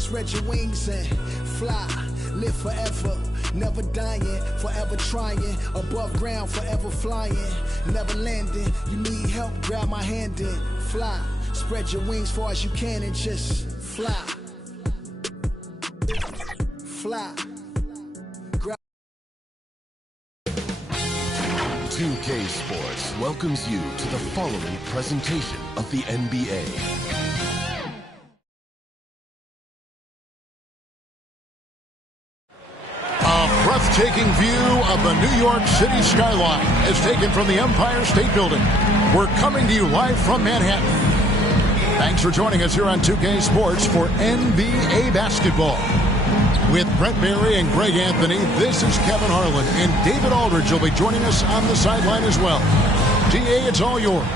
Spread your wings and fly. Live forever, never dying, forever trying. Above ground, forever flying, never landing. You need help, grab my hand and fly. Spread your wings far as you can and just fly. Fly. 2K Sports welcomes you to the following presentation of the NBA. A breathtaking view of the New York City skyline is taken from the Empire State Building. We're coming to you live from Manhattan. Thanks for joining us here on 2K Sports for NBA basketball. With Brent Barry and Greg Anthony, this is Kevin Harlan, and David Aldridge will be joining us on the sideline as well. DA, it's all yours.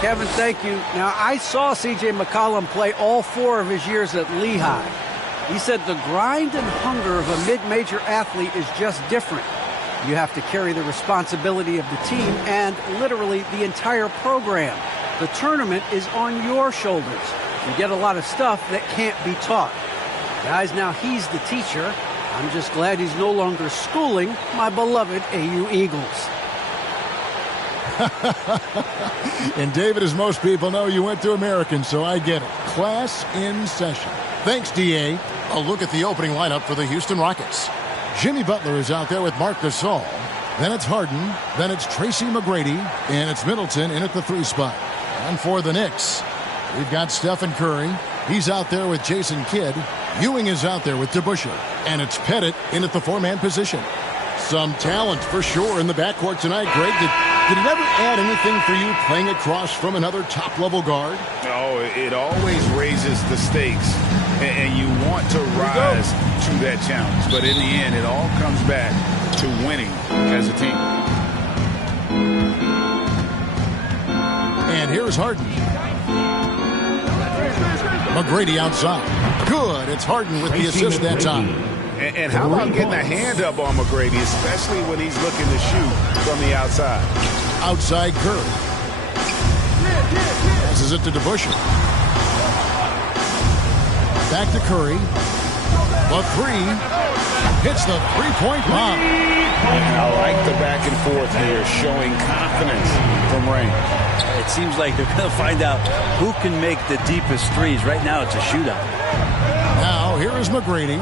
Kevin, thank you. Now, I saw C.J. McCollum play all 4 of his years at Lehigh. He said the grind and hunger of a mid-major athlete is just different. You have to carry the responsibility of the team and literally the entire program. The tournament is on your shoulders. You get a lot of stuff that can't be taught. Guys, now he's the teacher. I'm just glad he's no longer schooling my beloved AU Eagles. And David, as most people know, you went to American, so I get it. Class in session. Thanks, DA. A look at the opening lineup for the Houston Rockets. Jimmy Butler is out there with Marc Gasol. Then it's Harden. Then it's Tracy McGrady. And it's Middleton in at the 3 spot. And for the Knicks, we've got Stephen Curry. He's out there with Jason Kidd. Ewing is out there with DeBusschere. And it's Pettit in at the 4-man position. Some talent for sure in the backcourt tonight. Greg, did it ever add anything for you playing across from another top-level guard? Oh, it always raises the stakes. And you want to rise to that challenge. But in the end, it all comes back to winning as a team. And here's Harden. McGrady outside. Good. It's Harden with the assist that time. And how about getting a hand up on McGrady, especially when he's looking to shoot from the outside. Outside Curry. Passes it to DeBusschere. Back to Curry. The 3. Hits the three-point bomb. I like the back and forth here, showing confidence from Rain. It seems like they're going to find out who can make the deepest threes. Right now, it's a shootout. Now, here is McGrady.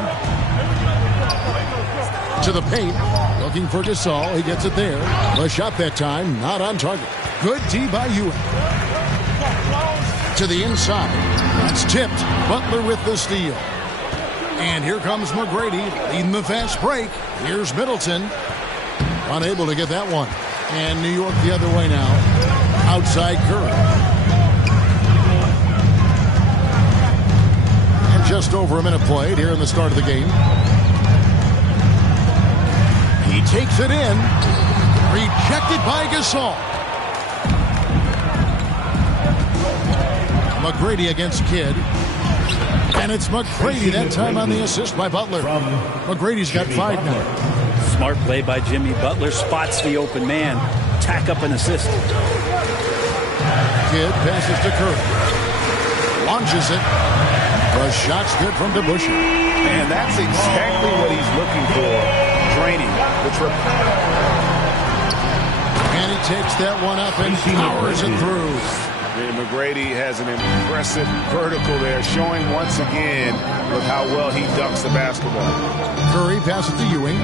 To the paint. Looking for Gasol. He gets it there. The shot that time, not on target. Good D by Ewing. To the inside. That's tipped. Butler with the steal. And here comes McGrady leading the fast break. Here's Middleton. Unable to get that one. And New York the other way now. Outside Curry. And just over a minute played here in the start of the game. He takes it in. Rejected by Gasol. McGrady against Kidd. And it's McGrady that time on the assist by Butler. McGrady's got 5 now. Smart play by Jimmy. Butler spots the open man. Tack up an assist. Kidd passes to Curry. Launches it. The shot's good from DeBusschere. And that's exactly what he's looking for. Draining the triple. And he takes that one up and powers it through. McGrady has an impressive vertical there, showing once again with how well he dunks the basketball. Curry passes to Ewing.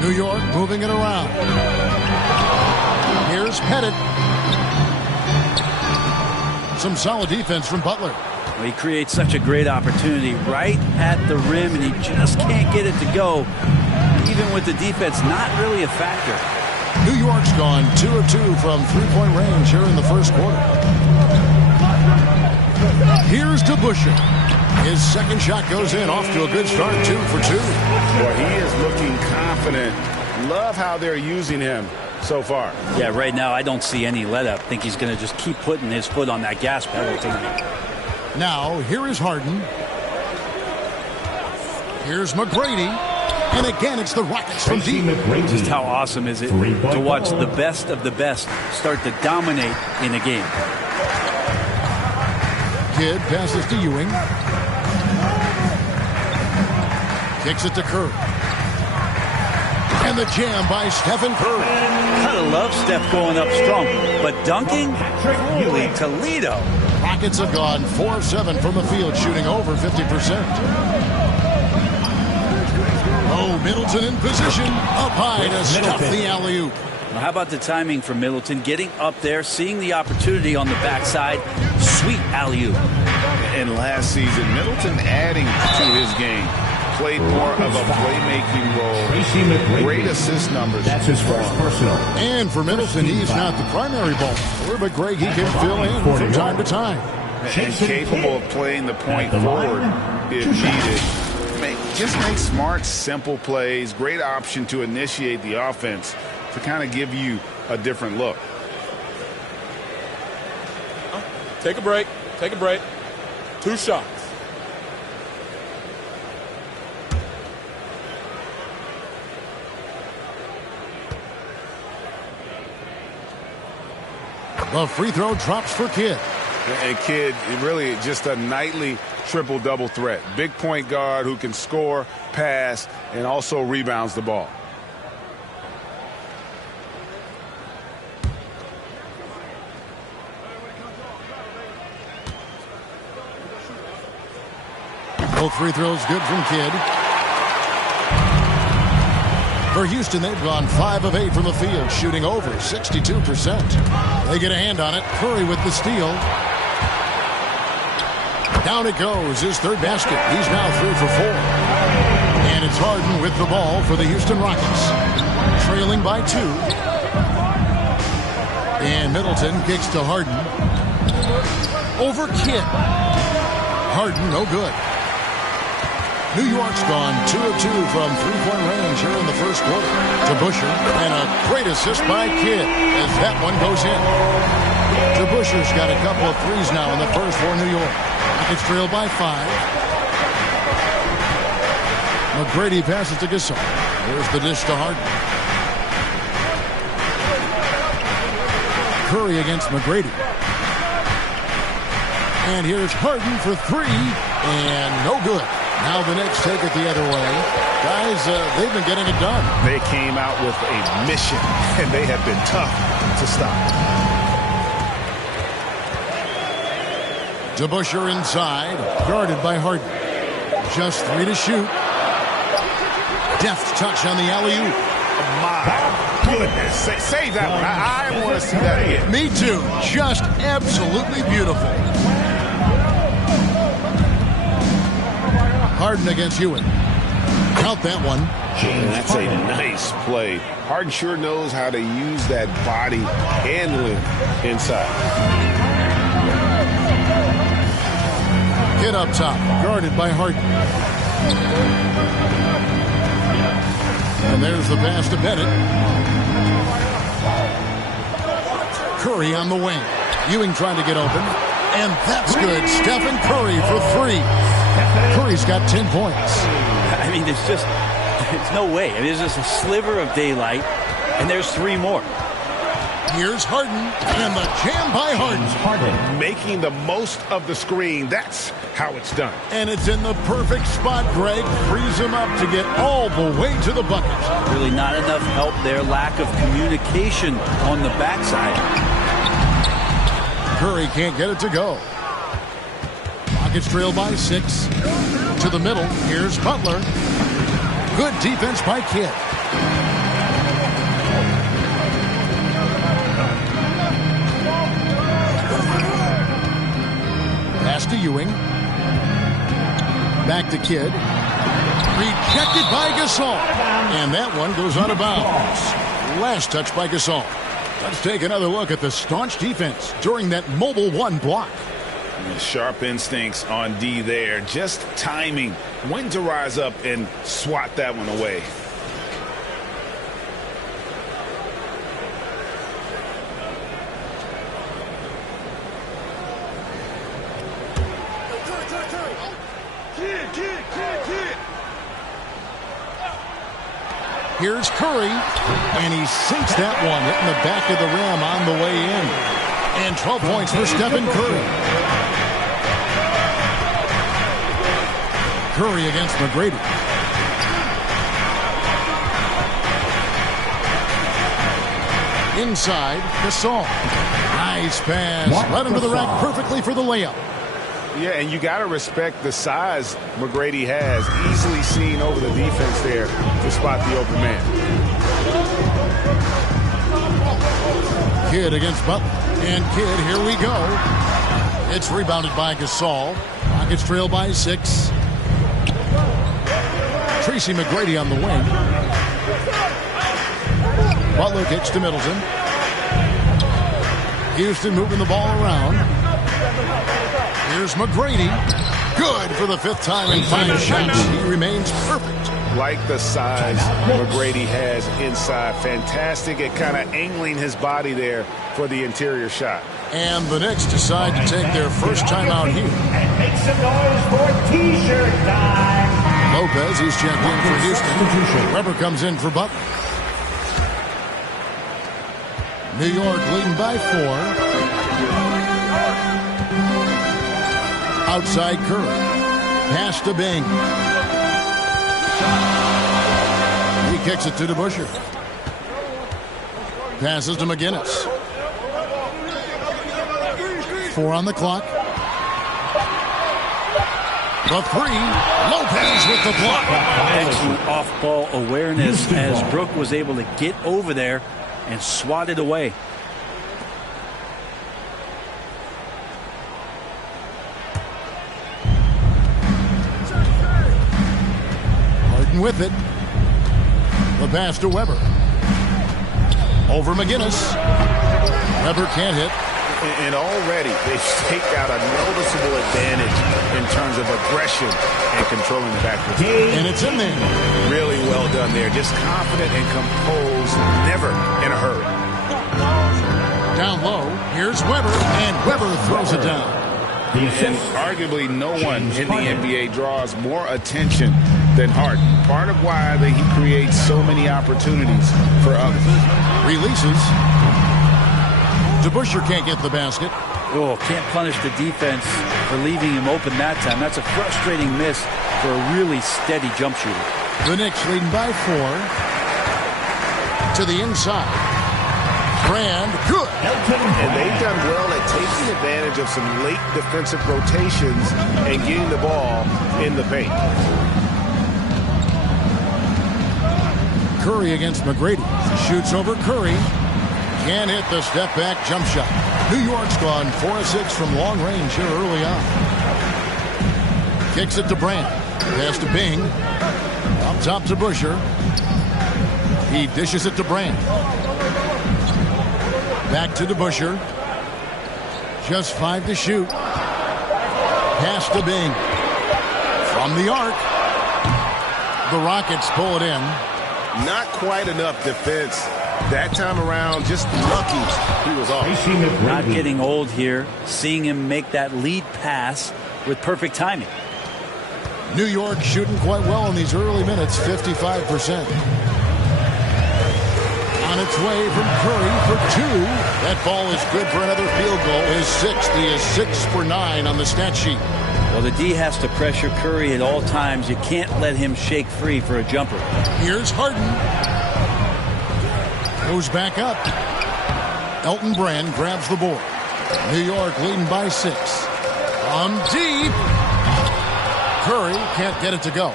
New York moving it around. Here's Pettit. Some solid defense from Butler. Well, he creates such a great opportunity right at the rim, and he just can't get it to go. Even with the defense not really a factor. New York's gone 2 of 2 from 3-point range here in the first quarter. Here's DeBusschere. His second shot goes in, off to a good start, 2 for 2. Boy, he is looking confident. Love how they're using him so far. Yeah, right now I don't see any let up. I think he's going to just keep putting his foot on that gas pedal tonight. Now, here is Harden. Here's McGrady. And again, it's the Rockets from deep. Just how awesome is it to watch the best of the best start to dominate in a game. Kidd, passes to Ewing. Kicks it to Curry. And the jam by Stephen Curry. Gotta love Steph going up strong, but dunking? Holy Toledo. Rockets have gone 4 of 7 from the field, shooting over 50%. Oh, Middleton in position, up high to stuff the alley-oop. Well, how about the timing for Middleton? Getting up there, seeing the opportunity on the backside. Sweet alley-oop. And last season, Middleton adding to his game. Played more of a playmaking role. Great assist numbers. That's his first personal. And for Middleton, he's not the primary ball player, but Greg, he can fill in from time to time. And capable of playing the point forward if needed. Just make smart, simple plays. Great option to initiate the offense to kind of give you a different look. Take a break. Take a break. 2 shots. The free throw drops for Kidd. And Kidd, really just a nightly triple-double threat. Big point guard who can score, pass, and also rebounds the ball. Both free throws good from Kidd. For Houston, they've gone 5 of 8 from the field, shooting over 62%. They get a hand on it. Curry with the steal. Down it goes, his third basket. He's now 3 for 4. And it's Harden with the ball for the Houston Rockets. Trailing by 2. And Middleton kicks to Harden. Over Kidd. Harden, no good. New York's gone 2 of 2 from three-point range here in the first quarter. To Busher, and a great assist by Kidd as that one goes in. To Busher's got a couple of threes now in the first for New York. Rockets trail by 5. McGrady passes to Gasol. There's the dish to Harden. Curry against McGrady. And here's Harden for 3, and no good. Now the Knicks take it the other way. Guys, they've been getting it done. They came out with a mission, and they have been tough to stop. DeBusschere inside, guarded by Harden. Just 3 to shoot. Deft touch on the alley-oop. My goodness. Save that one. I want to see that again. Me too. Just absolutely beautiful. Harden against Ewing. Count that one. That's a nice play. Harden sure knows how to use that body handling inside. Kidd up top, guarded by Harden. And there's the pass to Bennett. Curry on the wing. Ewing trying to get open. And that's good. Stephen Curry for 3. Curry's got 10 points. I mean, there's no way. I mean, there's just a sliver of daylight, and there's 3 more. Here's Harden, and the jam by Harden. Making the most of the screen. That's how it's done. And it's in the perfect spot, Greg. Frees him up to get all the way to the bucket. Really not enough help there. Lack of communication on the backside. Curry can't get it to go. Rockets trail by 6. To the middle. Here's Butler. Good defense by Kidd. Pass to Ewing. Back to Kidd. Rejected by Gasol. And that one goes out of bounds. Last touch by Gasol. Let's take another look at the staunch defense during that mobile 1 block. Sharp instincts on D there. Just timing when to rise up and swat that one away. Here's Curry, and he sinks that one, hitting the back of the rim on the way in. And 12 points for Stephen Curry. Curry against McGrady. Inside, Gasol. Nice pass. Right under the rack perfectly for the layup. Yeah, and you got to respect the size McGrady has. Easily seen over the defense there to spot the open man. Kidd against Butler. And Kidd, here we go. It's rebounded by Gasol. Rockets trail by 6. Tracy McGrady on the wing. Butler kicks to Middleton. Houston moving the ball around. Here's McGrady. Good for the 5th time in 5 shots. He remains perfect. Like the size McGrady has inside. Fantastic at kind of angling his body there for the interior shot. And the Knicks decide to take their first time out here. And make some noise for T-shirt time. Lopez, he's checked in for Houston. Weber comes in for Butler. New York leading by 4. Outside Curry. Pass to Bing. He kicks it to DeBusschere. Passes to McGinnis. 4 on the clock. The 3. Lopez with the block. Excellent off-ball awareness as Brook was able to get over there and swat it away. Harden with it. The pass to Weber. Over McGinnis. Weber can't hit. And already they've staked out a noticeable advantage in terms of aggression and controlling the backcourt. And it's in there. Really well done there. Just confident and composed, never in a hurry. Down low, here's Weber, and Weber throws it down. And arguably no one in the NBA draws more attention than Harden. Part of why he creates so many opportunities for others. Releases. DeBusschere can't get the basket. Oh, can't punish the defense for leaving him open that time. That's a frustrating miss for a really steady jump shooter. The Knicks leading by 4. To the inside. Brand, good. And they've done well at taking advantage of some late defensive rotations and getting the ball in the paint. Curry against McGrady. Shoots over Curry. Can't hit the step-back jump shot. New York's gone 4 of 6 from long range here early on. Kicks it to Brand. Pass to Bing. Up top to Busher. He dishes it to Brand. Back to DeBusschere. Just 5 to shoot. Pass to Bing. From the arc. The Rockets pull it in. Not quite enough defense. That time around, just lucky he was off. Not getting old here. Seeing him make that lead pass with perfect timing. New York shooting quite well in these early minutes, 55%. On its way from Curry for 2. That ball is good for another field goal. His 6th. He is 6 for 9 on the stat sheet. Well, the D has to pressure Curry at all times. You can't let him shake free for a jumper. Here's Harden. Goes back up. Elton Brand grabs the board. New York leading by 6. From deep. Curry can't get it to go.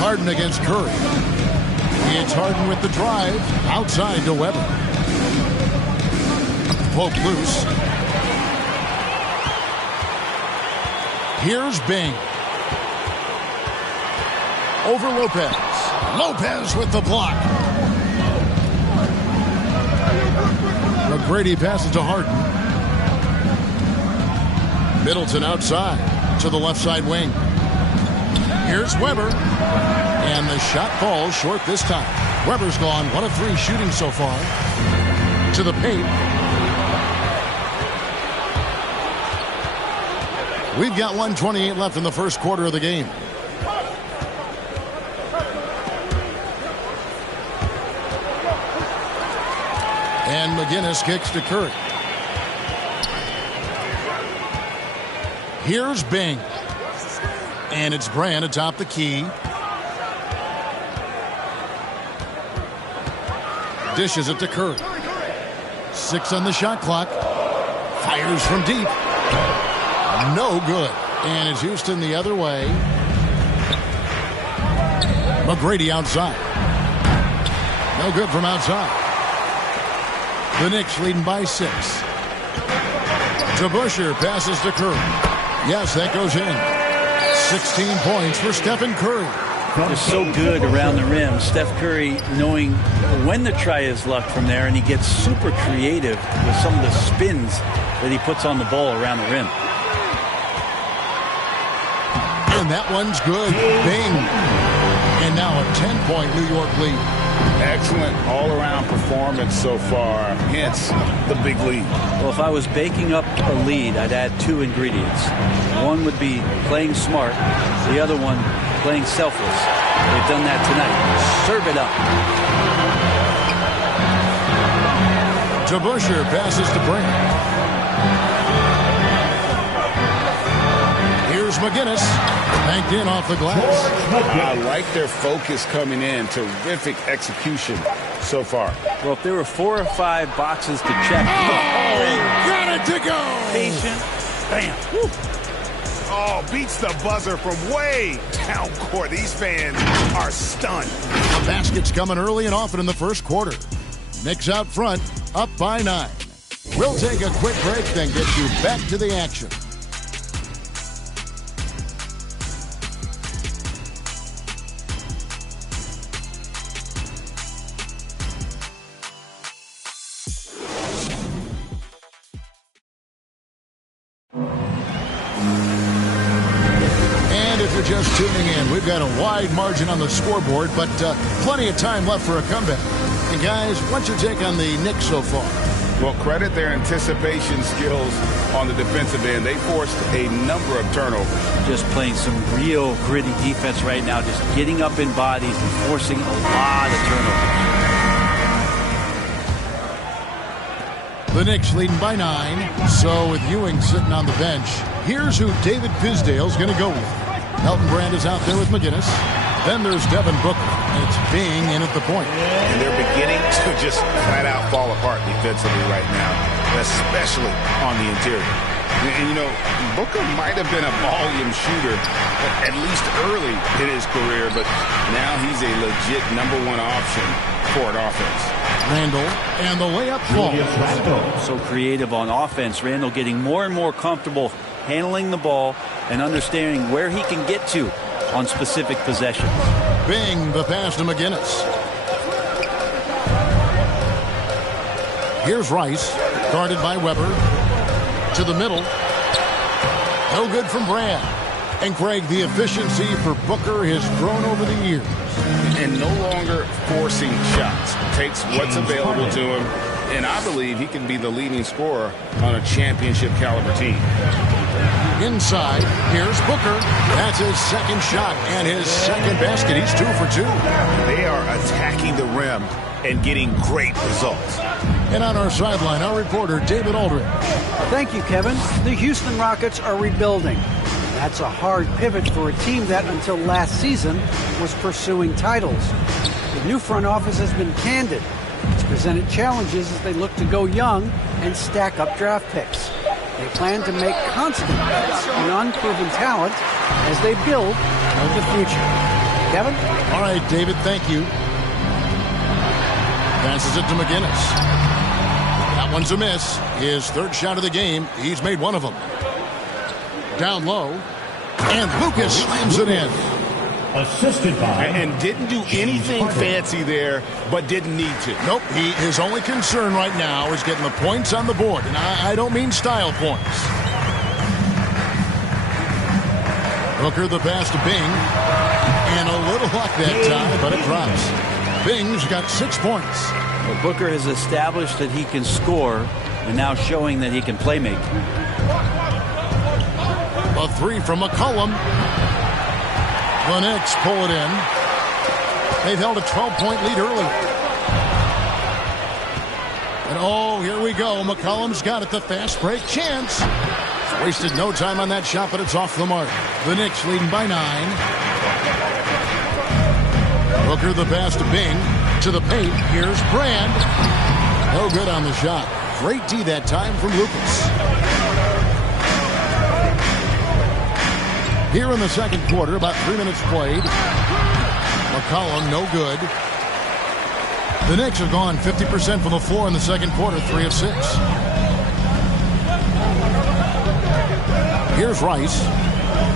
Harden against Curry. It's Harden with the drive. Outside to Weber. Poke loose. Here's Bing. Over Lopez. Lopez with the block. McGrady passes to Harden. Middleton outside to the left side wing. Here's Weber. And the shot falls short this time. Weber's gone 1 of 3 shooting so far. To the paint. We've got 1:28 left in the first quarter of the game. And McGinnis kicks to Curry. Here's Bing. And it's Brand atop the key. Dishes it to Curry. 6 on the shot clock. Fires from deep. No good. And it's Houston the other way. McGrady outside. No good from outside. The Knicks leading by 6. DeBusschere passes to Curry. Yes, that goes in. 16 points for Stephen Curry. They're so good around the rim. Steph Curry knowing when to try his luck from there, and he gets super creative with some of the spins that he puts on the ball around the rim. And that one's good. Bing. And now a 10-point New York lead. Excellent all-around performance so far, hence the big lead. Well, if I was baking up a lead, I'd add 2 ingredients. One would be playing smart. The other one, playing selfless. They've done that tonight. Serve it up. DeBusschere passes to Brand. Here's McGinnis. Banked in off the glass. I like their focus coming in. Terrific execution so far. Well, if there were 4 or 5 boxes to check. Oh, he got it to go. Patient. Bam. Woo. Oh, beats the buzzer from way down court. These fans are stunned. The basket's coming early and often in the first quarter. Knicks out front, up by 9. We'll take a quick break, then get you back to the action. Just tuning in, we've got a wide margin on the scoreboard, but plenty of time left for a comeback. And guys, what's your take on the Knicks so far? Well, credit their anticipation skills on the defensive end. They forced a number of turnovers. Just playing some real gritty defense right now, just getting up in bodies and forcing a lot of turnovers. The Knicks leading by 9. So with Ewing sitting on the bench, here's who David Fizdale's going to go with. Elton Brand is out there with McGinnis. Then there's Devin Booker. It's Bing in at the point. And they're beginning to just flat out fall apart defensively right now, especially on the interior. And you know, Booker might have been a volume shooter, at least early in his career, but now he's a legit #1 option for an offense. Randall, and the layup falls. So creative on offense. Randall getting more and more comfortable handling the ball and understanding where he can get to on specific possessions. Bing, the pass to McGinnis. Here's Rice, guarded by Weber. To the middle. No good from Brand. And Craig, the efficiency for Booker has grown over the years. And no longer forcing shots. Takes what's available to him. And I believe he can be the leading scorer on a championship caliber team. Inside, here's Booker. That's his second shot and his second basket. He's 2 for 2. They are attacking the rim and getting great results. And on our sideline, our reporter, David Aldridge. Thank you, Kevin. The Houston Rockets are rebuilding. That's a hard pivot for a team that, until last season, was pursuing titles. The new front office has been candid. It's presented challenges as they look to go young and stack up draft picks. They plan to make constant bets on unproven talent as they build for the future. Kevin? All right, David, thank you. Passes it to McGinnis. That one's a miss. His third shot of the game. He's made one of them. Down low. And Lucas slams it in. Assisted by... And didn't do anything fancy there, but didn't need to. Nope. His only concern right now is getting the points on the board. And I don't mean style points. Booker the pass to Bing. And a little luck that time, but it drops. Bing's got 6 points. Well, Booker has established that he can score and now showing that he can play make. A 3 from McCollum. The Knicks pull it in. They've held a 12-point lead earlier. And oh, here we go. McCollum's got it. The fast break chance. Wasted no time on that shot, but it's off the mark. The Knicks leading by 9. Booker the pass to Bing. To the paint. Here's Brand. No good on the shot. Great D that time from Lucas. Here in the second quarter, about 3 minutes played. McCollum, no good. The Knicks have gone 50% from the floor in the second quarter, 3 of 6. Here's Rice.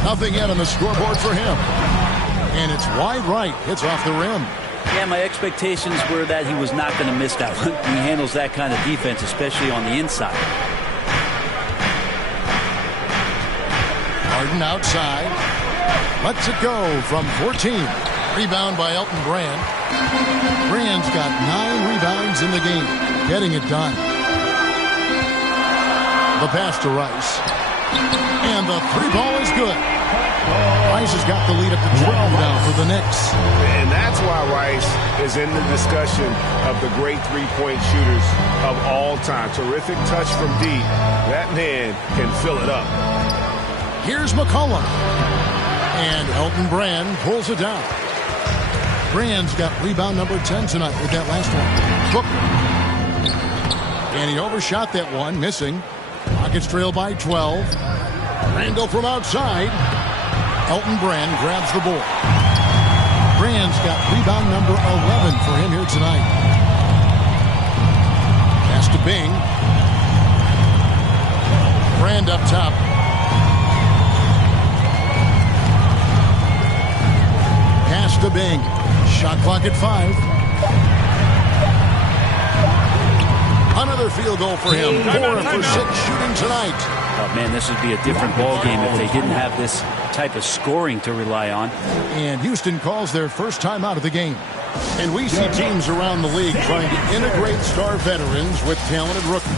Nothing yet on the scoreboard for him. And it's wide right. Hits off the rim. Yeah, my expectations were that he was not going to miss that one. He handles that kind of defense, especially on the inside. Harden outside. Lets it go from 14. Rebound by Elton Brand. Brand's got 9 rebounds in the game. Getting it done. The pass to Rice. And the 3-ball is good. Rice has got the lead up to 12 now for the Knicks. And that's why Rice is in the discussion of the great three-point shooters of all time. Terrific touch from deep. That man can fill it up. Here's McCollum. And Elton Brand pulls it down. Brand's got rebound number 10 tonight with that last one. Booker. And he overshot that one, missing. Rockets trail by 12. Randall from outside. Elton Brand grabs the board. Brand's got rebound number 11 for him here tonight. Pass to Bing. Brand up top. Pass to Bing. Shot clock at 5. Another field goal for him. 4 for 6 shooting tonight. Oh, man, this would be a different ball game if they didn't have this type of scoring to rely on. And Houston calls their first time out of the game. And we see teams around the league trying to integrate star veterans with talented rookies.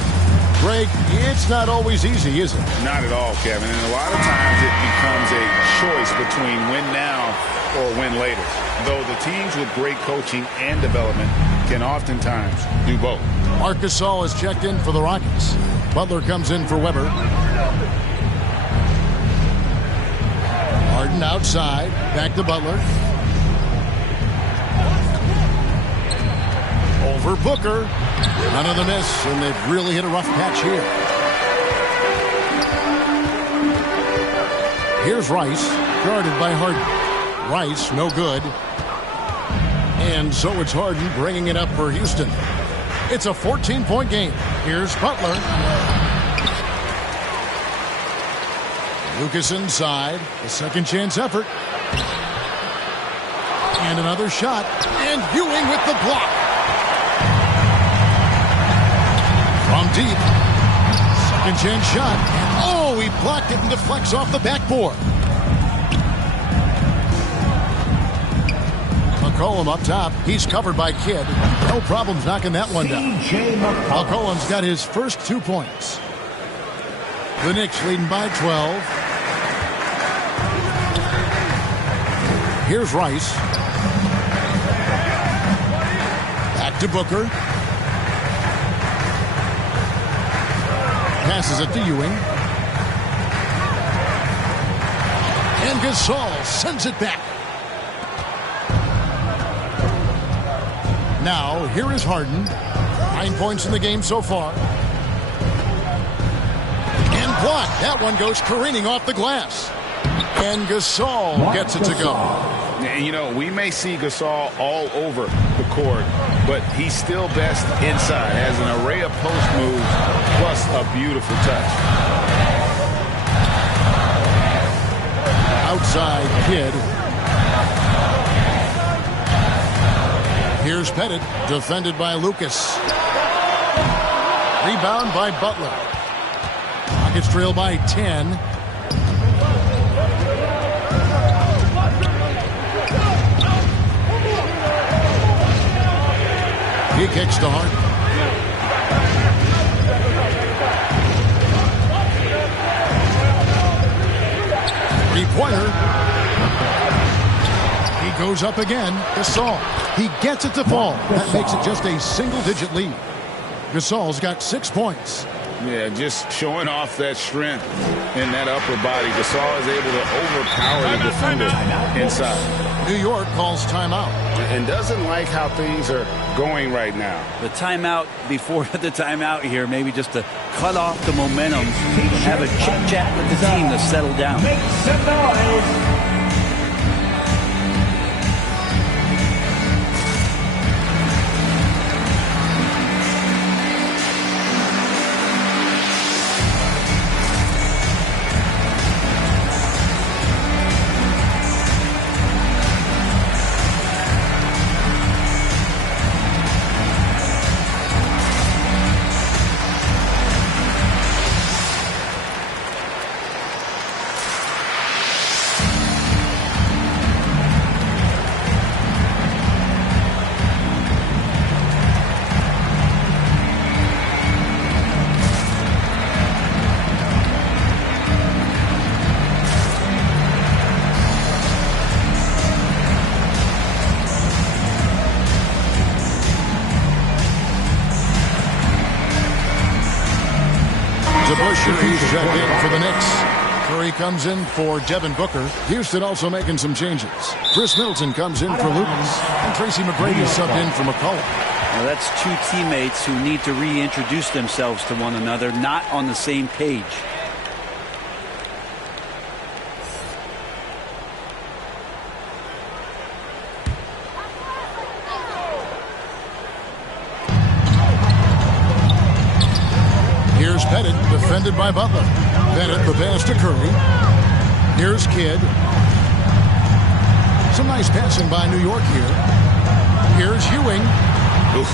Greg, it's not always easy, is it? Not at all, Kevin. And a lot of times it becomes a choice between win now or win later. Though the teams with great coaching and development can oftentimes do both. Marc Gasol has checked in for the Rockets. Butler comes in for Weber. Harden outside. Back to Butler. Over Booker. Another miss, and they've really hit a rough patch here. Here's Rice, guarded by Harden. Rice, no good. And so it's Harden bringing it up for Houston. It's a 14-point game. Here's Butler. Lucas inside. A second chance effort. And another shot. And Ewing with the block. From deep. Second chance shot. Oh, he blocked it and deflects off the backboard. McCollum up top. He's covered by Kidd. No problems knocking that one down. McCollum's got his first 2 points. The Knicks leading by 12. Here's Rice. Back to Booker. Passes it to Ewing. And Gasol sends it back. Now, here is Harden. 9 points in the game so far. And blocked. That one goes careening off the glass. And Gasol gets it to go. And, you know, we may see Gasol all over the court, but he's still best inside. Has an array of post moves, plus a beautiful touch. Outside Kidd. Here's Pettit, defended by Lucas. Rebound by Butler. Rockets trail by 10. He kicks to Harden. Three-pointer. He goes up again. Gasol. He gets it to fall. That makes it just a single-digit lead. Gasol's got 6 points. Yeah, just showing off that strength in that upper body. Gasol is able to overpower the defender inside. New York calls timeout. And doesn't like how things are going right now. The timeout before the timeout here, maybe just to cut off the momentum, have a chit-chat with the team to settle down. Make some noise. He's checked in for the Knicks. Curry comes in for Devin Booker. Houston also making some changes. Chris Middleton comes in for Lucas. And Tracy McGrady subbed in for McCollum. Now that's two teammates who need to reintroduce themselves to one another, not on the same page. Here's Pettit, defended by Butler. Pettit, the pass to Curry. Here's Kidd. Some nice passing by New York here. Here's Ewing. Oof,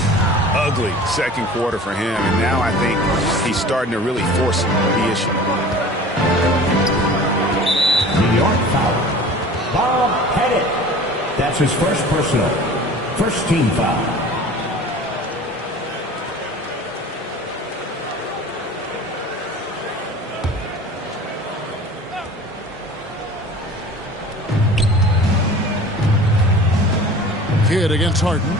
ugly second quarter for him, and now I think he's starting to really force the issue. New York foul. Bob Pettit. That's his first personal. First team foul. Kidd against Harden.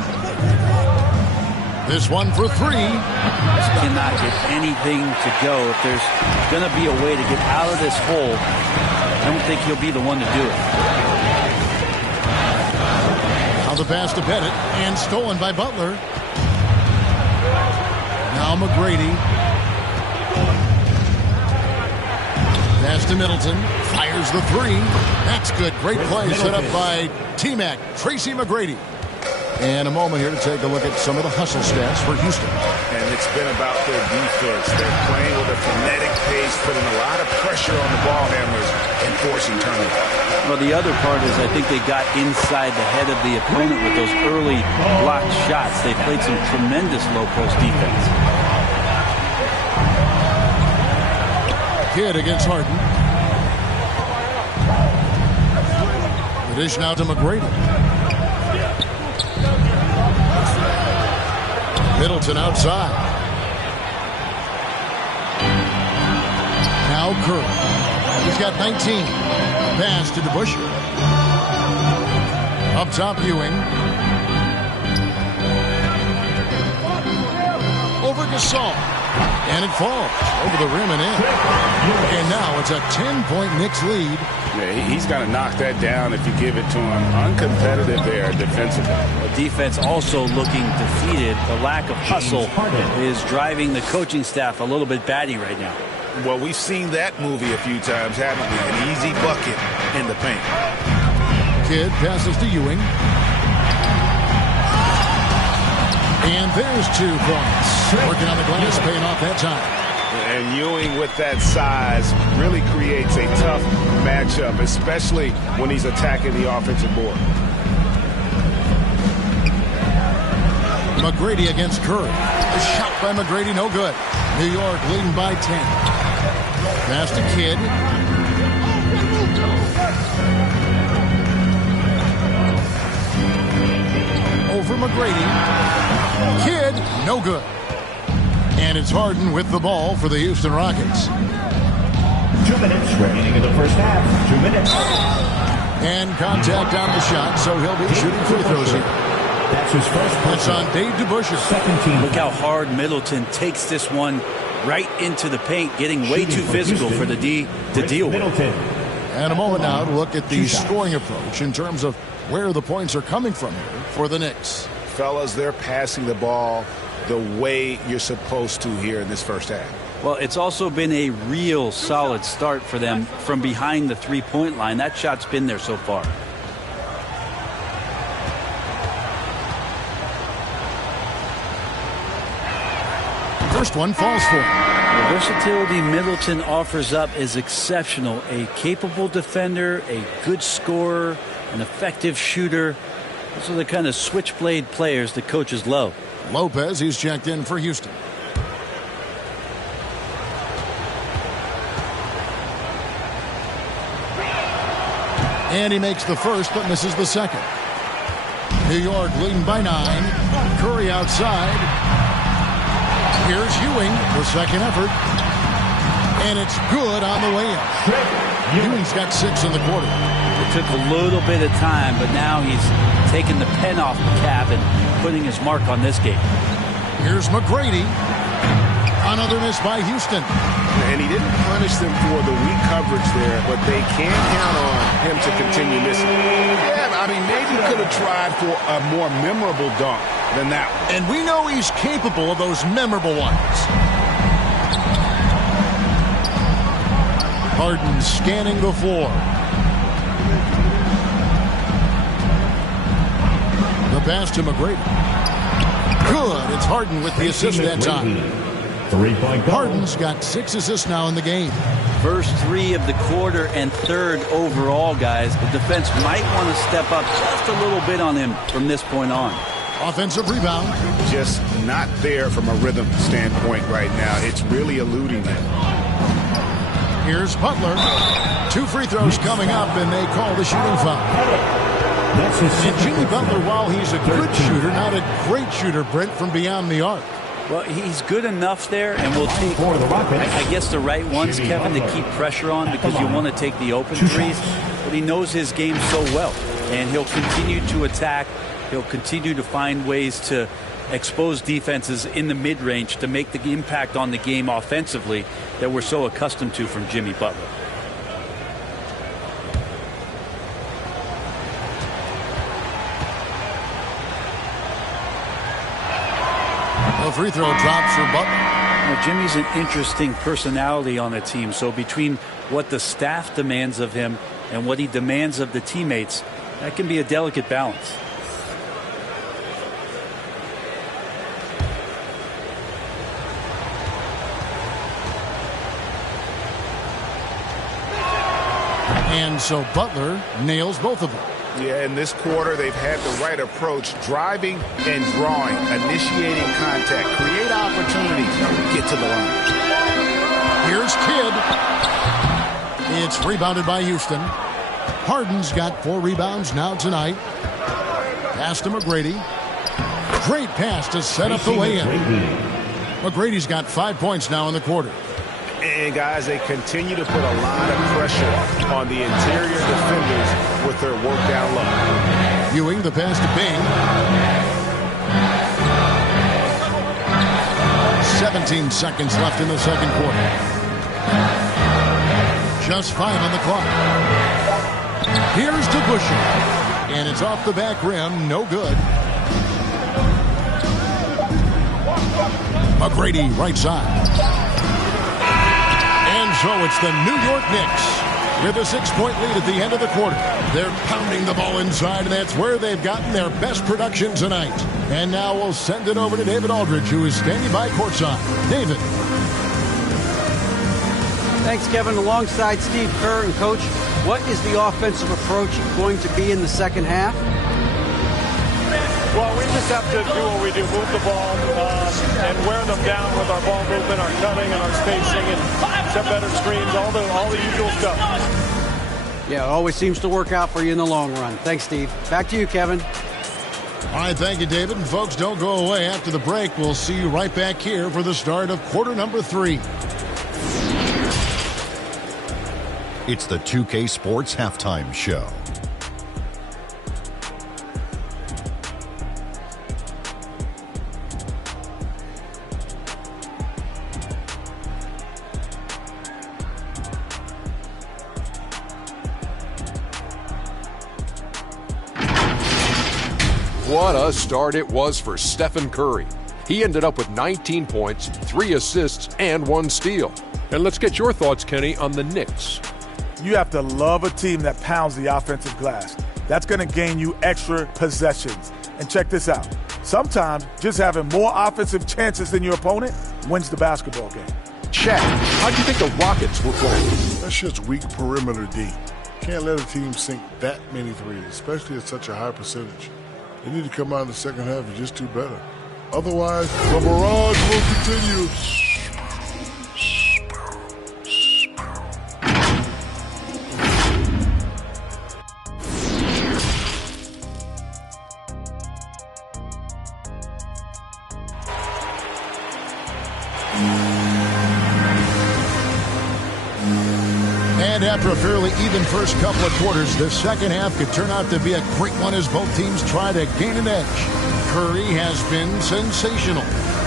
This one for three. Just cannot get anything to go. If there's going to be a way to get out of this hole, I don't think he'll be the one to do it. Now the pass to Pettit, and stolen by Butler. Now McGrady. Pass to Middleton. Fires the three. That's good. Great play set up by T-Mac, Tracy McGrady. And a moment here to take a look at some of the hustle stats for Houston. And it's been about their defense. They're playing with a frenetic pace, putting a lot of pressure on the ball handlers and forcing turnovers. Well, the other part is I think they got inside the head of the opponent with those early blocked shots. They played some tremendous low-post defense. Kidd against Harden. The dish now to McGrady. Middleton outside. Now Curry. He's got 19. Pass to DeBusschere. Up top, Ewing. Over Gasol. And it falls over the rim and in. And now it's a 10-point Knicks lead. Yeah, he's got to knock that down if you give it to him. Uncompetitive there defensively. The defense also looking defeated. The lack of hustle is driving the coaching staff a little bit batty right now. Well, we've seen that movie a few times, haven't we? An easy bucket in the paint. Kidd passes to Ewing. And there's 2 points. Working on the glass, paying off that time. And Ewing with that size really creates a tough matchup, especially when he's attacking the offensive board. McGrady against Curry. A shot by McGrady, no good. New York leading by 10. Pass to Kidd. Over McGrady. Kidd, no good. And it's Harden with the ball for the Houston Rockets. 2 minutes remaining in the first half. 2 minutes. And contact on the shot, so he'll be shooting free throws here. That's his first. It's on Dave DeBusschere. Second team. Look how hard Middleton takes this one right into the paint, getting way too physical for the D to deal with. And a moment now to look at the scoring approach in terms of where the points are coming from here for the Knicks. Fellas, they're passing the ball the way you're supposed to here in this first half. Well, it's also been a real solid start for them from behind the three-point line. That shot's been there so far. First one falls for him. The versatility Middleton offers up is exceptional. A capable defender, a good scorer, an effective shooter. Those are the kind of switchblade players the coaches love. Lopez, he's checked in for Houston. And he makes the first but misses the second. New York leading by 9. Curry outside. Here's Ewing, the second effort. And it's good on the way in. Ewing's got 6 in the quarter. It took a little bit of time, but now he's taking the pen off the cap and putting his mark on this game. Here's McGrady. Another miss by Houston. And he didn't punish them for the weak coverage there, but they can count on him to continue missing. Yeah, I mean, maybe he could have tried for a more memorable dunk than that one. And we know he's capable of those memorable ones. Harden scanning the floor. The pass to McGrady. Good. It's Harden with the assist that time. Harden's got 6 assists now in the game. First 3 of the quarter and 3rd overall, guys. The defense might want to step up just a little bit on him from this point on. Offensive rebound. Just not there from a rhythm standpoint right now. It's really eluding him. Here's Butler. 2 free throws coming up, and they call the shooting foul. And Jimmy Butler, while he's a good shooter, not a great shooter, Brent, from beyond the arc. Well, he's good enough there, and will take, I guess, the right ones, Kevin, to keep pressure on because you want to take the open threes. But he knows his game so well, and he'll continue to attack. He'll continue to find ways to expose defenses in the mid-range to make the impact on the game offensively that we're so accustomed to from Jimmy Butler. The free throw drops for Butler. Now, Jimmy's an interesting personality on the team, so between what the staff demands of him and what he demands of the teammates, that can be a delicate balance. And so Butler nails both of them. Yeah, in this quarter, they've had the right approach, driving and drawing, initiating contact, create opportunities, get to the line. Here's Kidd. It's rebounded by Houston. Harden's got 4 rebounds now tonight. Pass to McGrady. Great pass to set up the way-in. McGrady's got 5 points now in the quarter. And, guys, they continue to put a lot of pressure on the interior defenders with their work down low. Ewing, the pass to Bing. 17 seconds left in the second quarter. Just 5 on the clock. Here's to Busher. And it's off the back rim. No good. McGrady, right side. And so it's the New York Knicks with a 6-point lead at the end of the quarter. They're pounding the ball inside, and that's where they've gotten their best production tonight. And now we'll send it over to David Aldridge, who is standing by courtside. David. Thanks, Kevin. Alongside Steve Kerr and Coach, what is the offensive approach going to be in the second half? Well, we just have to do what we do, move the ball and wear them down with our ball movement, our cutting, and our spacing, and set better screens, all the usual stuff. Yeah, it always seems to work out for you in the long run. Thanks, Steve. Back to you, Kevin. All right, thank you, David. And folks, don't go away. After the break, we'll see you right back here for the start of quarter number 3. It's the 2K Sports Halftime Show. What a start it was for Stephen Curry. He ended up with 19 points, 3 assists, and 1 steal. And let's get your thoughts, Kenny, on the Knicks. You have to love a team that pounds the offensive glass. That's going to gain you extra possessions. And check this out. Sometimes just having more offensive chances than your opponent wins the basketball game. Shaq, how do you think the Rockets will play? That's just weak perimeter D. Can't let a team sink that many threes, especially at such a high percentage. They need to come out in the second half and just do better. Otherwise, the barrage will continue. And after a fairly even first couple of quarters, the second half could turn out to be a great one as both teams try to gain an edge. Curry has been sensational.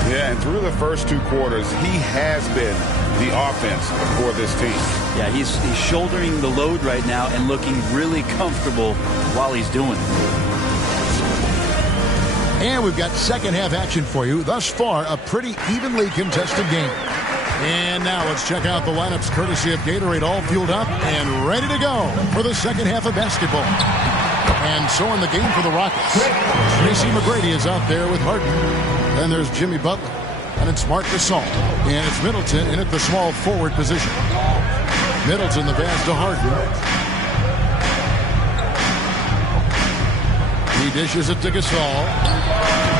Yeah, and through the first 2 quarters, he has been the offense for this team. Yeah, he's shouldering the load right now and looking really comfortable while he's doing it. And we've got second half action for you. Thus far, a pretty evenly contested game. And now let's check out the lineups courtesy of Gatorade, all fueled up and ready to go for the second half of basketball. And so in the game for the Rockets, Tracy McGrady is out there with Harden. Then there's Jimmy Butler. And it's Marc Gasol. And it's Middleton in at the small forward position. Middleton the pass to Harden. He dishes it to Gasol.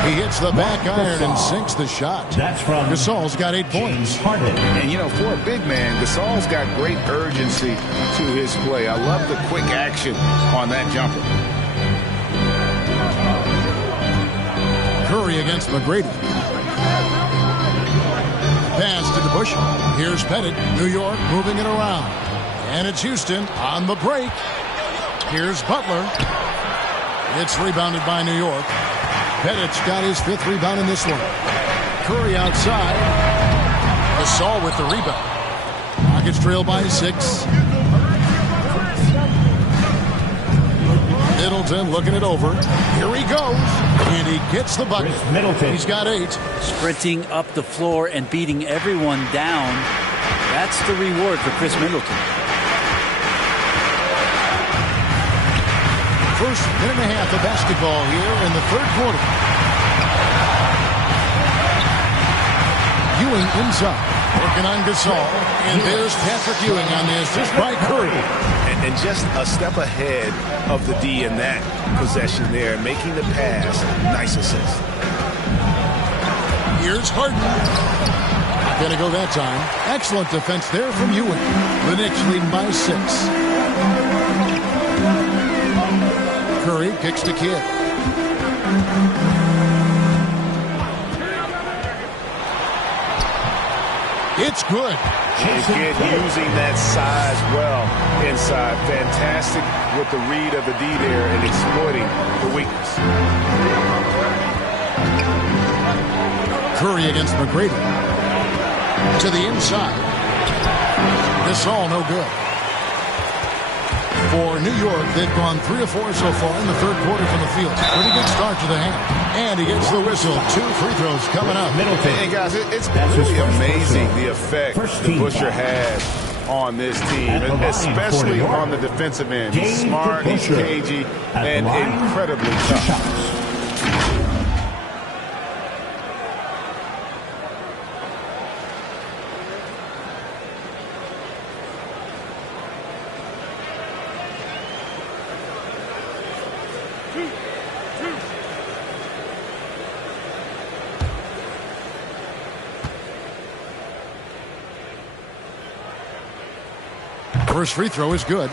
He hits the back iron and sinks the shot. That's from Gasol's got 8 points. And, you know, for a big man, Gasol's got great urgency to his play. I love the quick action on that jumper. Curry against McGrady. Pass to DeBusschere. Here's Pettit. New York moving it around. And it's Houston on the break. Here's Butler. It's rebounded by New York. Pettit's got his 5th rebound in this one. Curry outside. Gasol with the rebound. Rockets trail by 6. Middleton looking it over. Here he goes. And he gets the bucket. Middleton. He's got 8. Sprinting up the floor and beating everyone down. That's the reward for Chris Middleton. First minute and a half of basketball here in the 3rd quarter. Ewing inside, working on Gasol, and there's Patrick Ewing on the assist by Curry. And just a step ahead of the D in that possession there, making the pass. Nice assist. Here's Harden. Not going to go that time. Excellent defense there from Ewing. The Knicks leading by 6. Curry kicks to Kidd. It's good. Kidd using that size well inside. Fantastic with the read of the D there and exploiting the weakness. Curry against McGrady. To the inside. Gasol no good. For New York, they've gone 3 of 4 so far in the 3rd quarter from the field. Pretty good start to the hand. And he gets the whistle. 2 free throws coming up. Middleton. And guys, it's really amazing the effect DeBusschere has on this team, especially on the defensive end. He's smart, he's cagey, and incredibly tough. First free throw is good.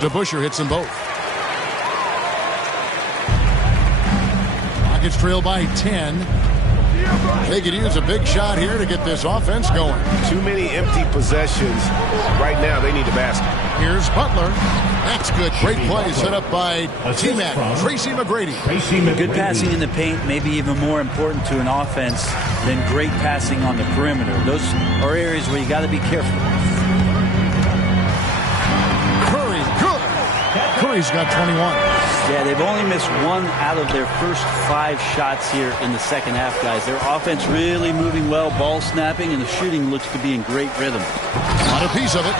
DeBusschere hits them both. Rockets trail by 10. They could use a big shot here to get this offense going. Too many empty possessions. Right now, they need the basket. Here's Butler. That's good. Great play set up by T-Mac, Tracy McGrady. Good passing in the paint, maybe even more important to an offense than great passing on the perimeter. Those are areas where you got to be careful. Curry, good. Curry's got 21. Yeah, they've only missed 1 out of their first 5 shots here in the second half, guys. Their offense really moving well, ball snapping, and the shooting looks to be in great rhythm. Not a piece of it.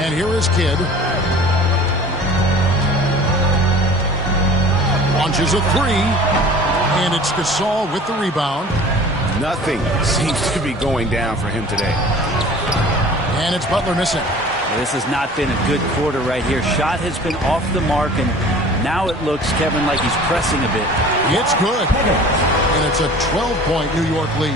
And here is Kidd. Launches a 3. And it's Gasol with the rebound. Nothing seems to be going down for him today. And it's Butler missing. This has not been a good quarter right here. Shot has been off the mark, and now it looks, Kevin, like he's pressing a bit. It's good. And it's a 12-point New York lead.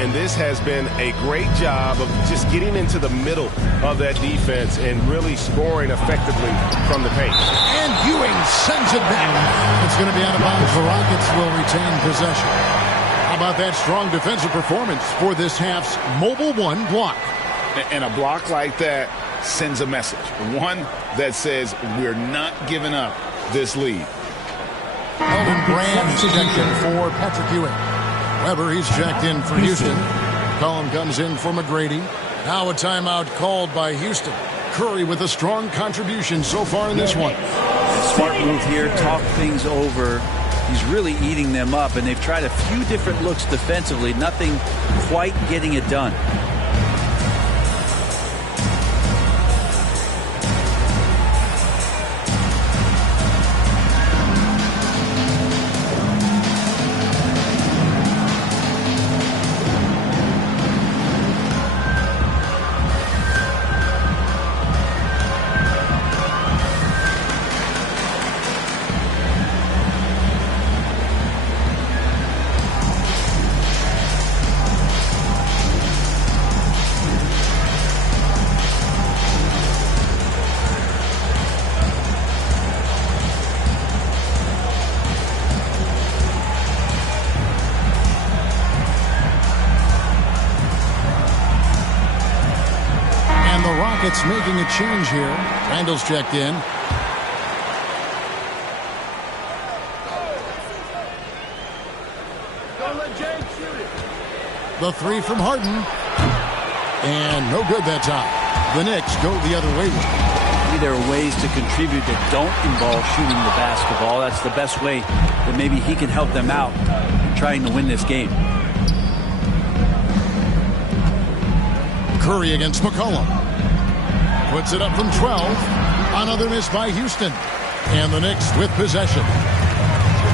And this has been a great job of just getting into the middle of that defense and really scoring effectively from the paint. And Ewing sends it back. It's going to be out of bounds. The Rockets will retain possession. How about that strong defensive performance for this half's Mobile One block? And a block like that sends a message. One that says we're not giving up this lead. Elton Brand checked in for Patrick Ewing. Weber, he's checked in for Houston. Collin comes in for McGrady. Now a timeout called by Houston. Curry with a strong contribution so far in this one. Smart move here, talk things over. He's really eating them up, and they've tried a few different looks defensively. Nothing quite getting it done. It's making a change here. Randall's checked in. The 3 from Harden. And no good that time. The Knicks go the other way. Maybe there are ways to contribute that don't involve shooting the basketball. That's the best way that maybe he can help them out in trying to win this game. Curry against McCollum. Puts it up from 12. Another miss by Houston. And the Knicks with possession.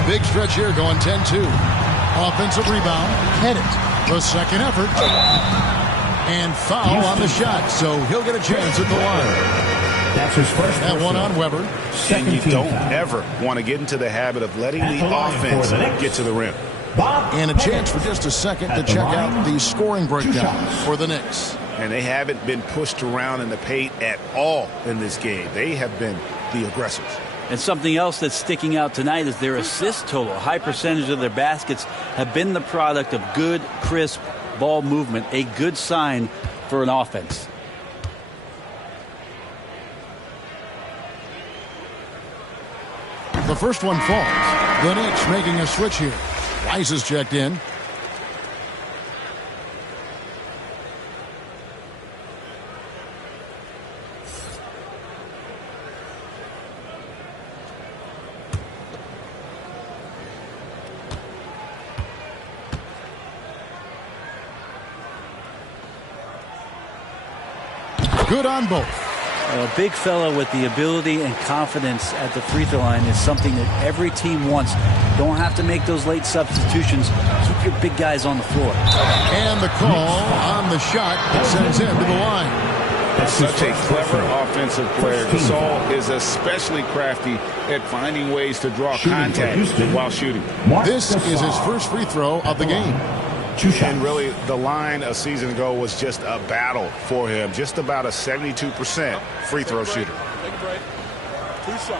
Big stretch here going 10-2. Offensive rebound. Headed. The second effort. And foul Houston on the shot. So he'll get a chance at the line. That's his first. That one on Weber. And you don't ever want to get into the habit of letting the offense get to the rim. And a chance for just a second to check out the scoring breakdown for the Knicks. And they haven't been pushed around in the paint at all in this game. They have been the aggressors. And something else that's sticking out tonight is their assist total. A high percentage of their baskets have been the product of good, crisp ball movement, a good sign for an offense. The first one falls. The Knicks making a switch here. Rice is checked in. Good on both. A big fella with the ability and confidence at the free throw line is something that every team wants. Don't have to make those late substitutions. Keep your big guys on the floor. And the call on the shot that sends him to the line. That's such a clever offensive player. Gasol is especially crafty at finding ways to draw contact while shooting. This is his first free throw of the game. And really, the line a season ago was just a battle for him. Just about a 72% free throw shooter. Take a break. 2 shots.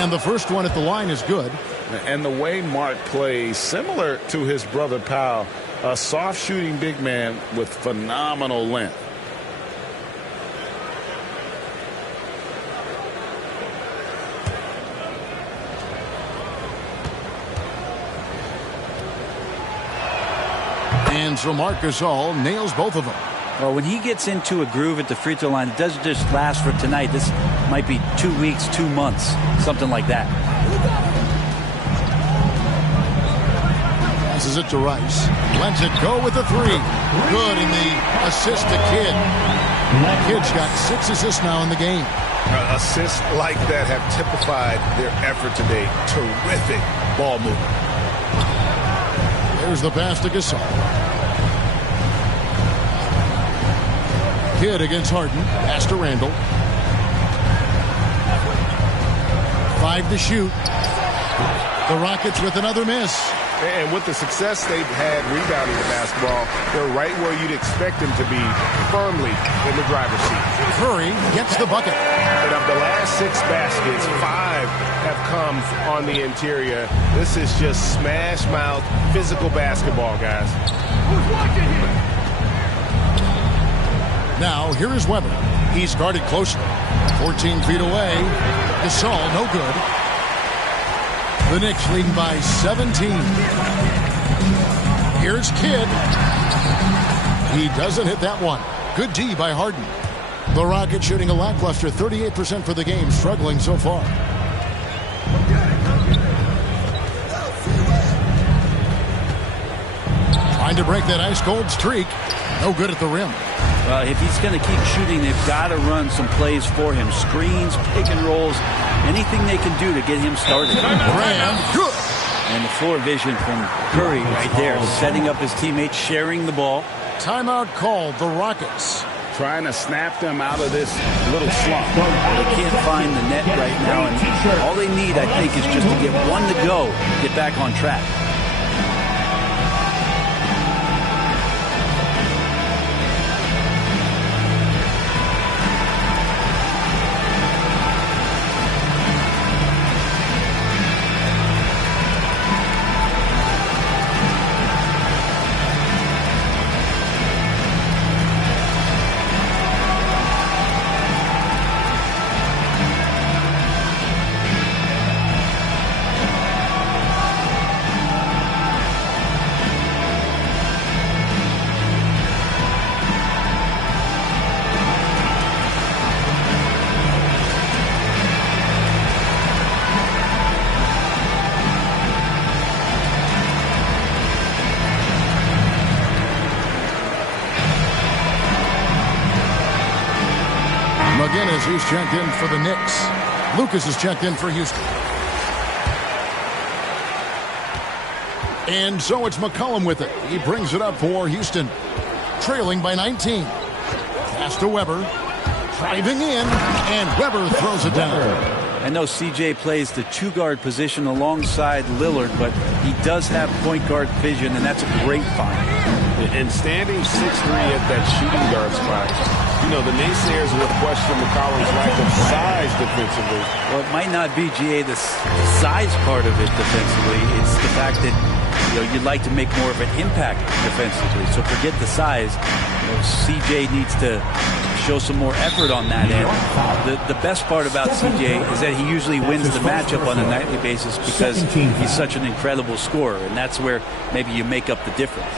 And the first one at the line is good. And the way Mark plays, similar to his brother Powell, a soft shooting big man with phenomenal length. And so Marc Gasol nails both of them. Well, when he gets into a groove at the free throw line, it doesn't just last for tonight. This might be 2 weeks, 2 months, something like that. Passes it to Rice. Lets it go with the three. Good in the assist to Kidd. Kidd's got 6 assists now in the game. Assists like that have typified their effort today. Terrific ball movement. There's the pass to Gasol. Kidd against Harden. Pass to Randall. 5 to shoot. The Rockets with another miss. And with the success they've had rebounding the basketball, they're right where you'd expect them to be, firmly in the driver's seat. Curry gets the bucket. And of the last 6 baskets, 5 have come on the interior. This is just smash mouth, physical basketball, guys. Who's watching here? Now, here is Weber. He's guarded closely. 14 feet away. Gasol, no good. The Knicks leading by 17. Here's Kidd. He doesn't hit that one. Good D by Harden. The Rockets shooting a lackluster 38% for the game, struggling so far. Trying to break that ice-cold streak. No good at the rim. Well, if he's going to keep shooting, they've got to run some plays for him. Screens, pick and rolls, anything they can do to get him started. Graham, good. And the floor vision from Curry right there, setting up his teammates, sharing the ball. Timeout called, the Rockets. Trying to snap them out of this little slump. They can't find the net right now, and all they need, I think, is just to get one to go, get back on track. He's checked in for the Knicks. Lucas is checked in for Houston. And so it's McCollum with it. He brings it up for Houston. Trailing by 19. Pass to Weber. Driving in. And Weber throws it down. I know CJ plays the 2-guard position alongside Lillard, but he does have point guard vision, and that's a great find. And standing 6'3" at that shooting guard spot, you know, the naysayers would question McCollum's lack of size defensively. Well, it might not be, GA, the size part of it defensively. It's the fact that, you know, you'd like to make more of an impact defensively. So forget the size. You know, CJ needs to show some more effort on that end. The best part about CJ is that he usually wins the matchup on a nightly basis because he's such an incredible scorer, and that's where maybe you make up the difference.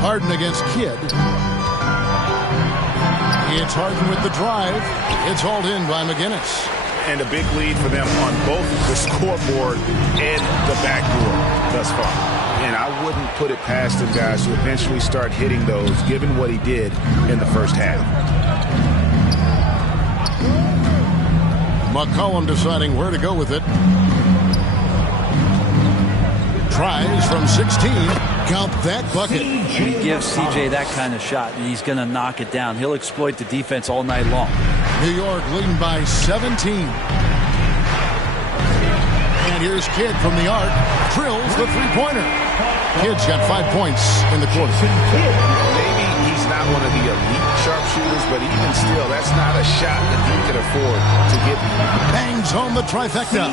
Harden against Kidd. It's Harden with the drive. It's hauled in by McGinnis. And a big lead for them on both the scoreboard and the backboard thus far. And I wouldn't put it past him, guys, to eventually start hitting those, given what he did in the first half. McCollum deciding where to go with it. Tries from 16. Count that bucket. He gives CJ that kind of shot, and he's going to knock it down. He'll exploit the defense all night long. New York leading by 17. And here's Kidd from the arc. Drills the three-pointer. Kidd's got 5 points in the quarter. Maybe he's not one of the elite sharpshooters, but even still, that's not a shot that he can afford to give you. Bangs home the trifecta.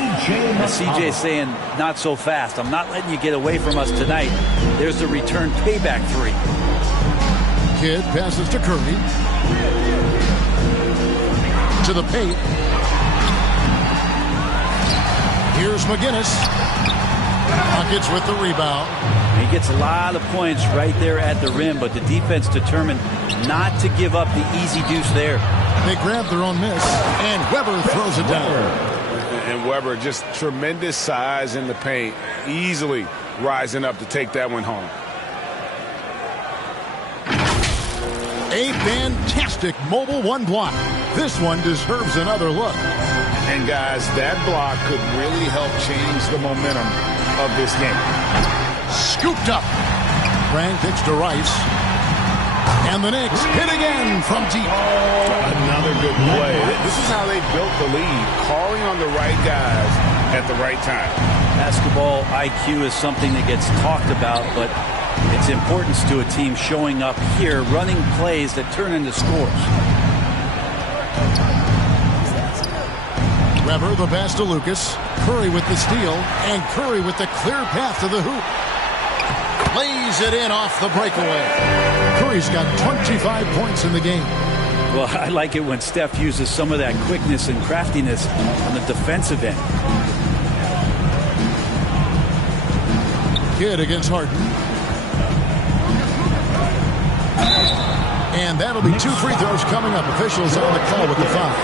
CJ's saying, not so fast. I'm not letting you get away from us tonight. There's the return payback three. Kidd passes to Curry. To the paint. Here's McGinnis. Rockets with the rebound. He gets a lot of points right there at the rim, but the defense determined not to give up the easy deuce there. They grab their own miss, and Weber throws it down. And Weber, just tremendous size in the paint, easily rising up to take that one home. A fantastic mobile one block. This one deserves another look. And guys, that block could really help change the momentum of this game. Scooped up. Brand kicks to Rice. And the Knicks hit again from deep. Another good play. This is how they built the lead, calling on the right guys at the right time. Basketball IQ is something that gets talked about, but its importance to a team showing up here, running plays that turn into scores. Weber the pass to Lucas. Curry with the steal, and Curry with the clear path to the hoop. Lays it in off the breakaway. Curry's got 25 points in the game. Well, I like it when Steph uses some of that quickness and craftiness on the defensive end. Kidd against Harden. And that'll be 2 free throws coming up. Officials on the call with the foul.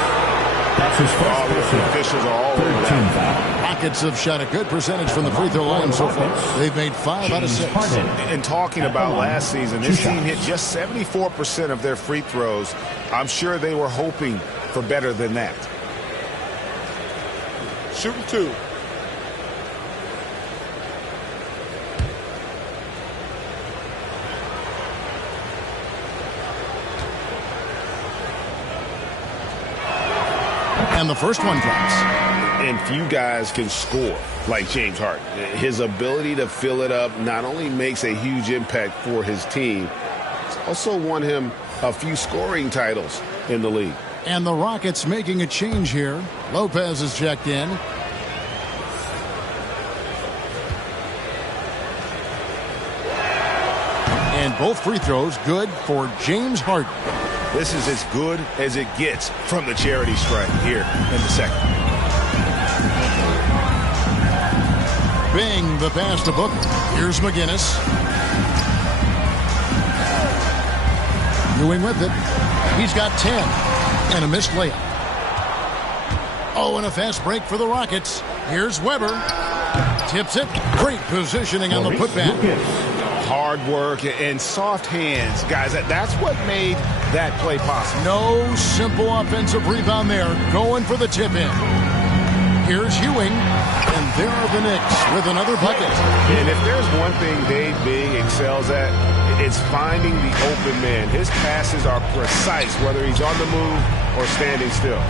That's his first the officials are all over that. Rockets have shot a good percentage from the free throw line so far. They've made 5 out of 6. And talking about last season, this team hit just 74% of their free throws. I'm sure they were hoping for better than that. Shooting 2. And the first one drops. And few guys can score like James Harden. His ability to fill it up not only makes a huge impact for his team, it's also won him a few scoring titles in the league. And the Rockets making a change here. Lopez is checked in. And both free throws good for James Harden. This is as good as it gets from the charity stripe here in the second. Bing the pass to Booker. Here's McGinnis. Ewing with it. He's got 10. And a missed layup. Oh, and a fast break for the Rockets. Here's Weber. Tips it. Great positioning on the putback. Hard work and soft hands. Guys, that's what made that play possible. No simple offensive rebound there. Going for the tip-in. Here's Ewing. And there are the Knicks with another bucket. And if there's one thing Dave Bing excels at, it's finding the open man. His passes are precise, whether he's on the move or standing still.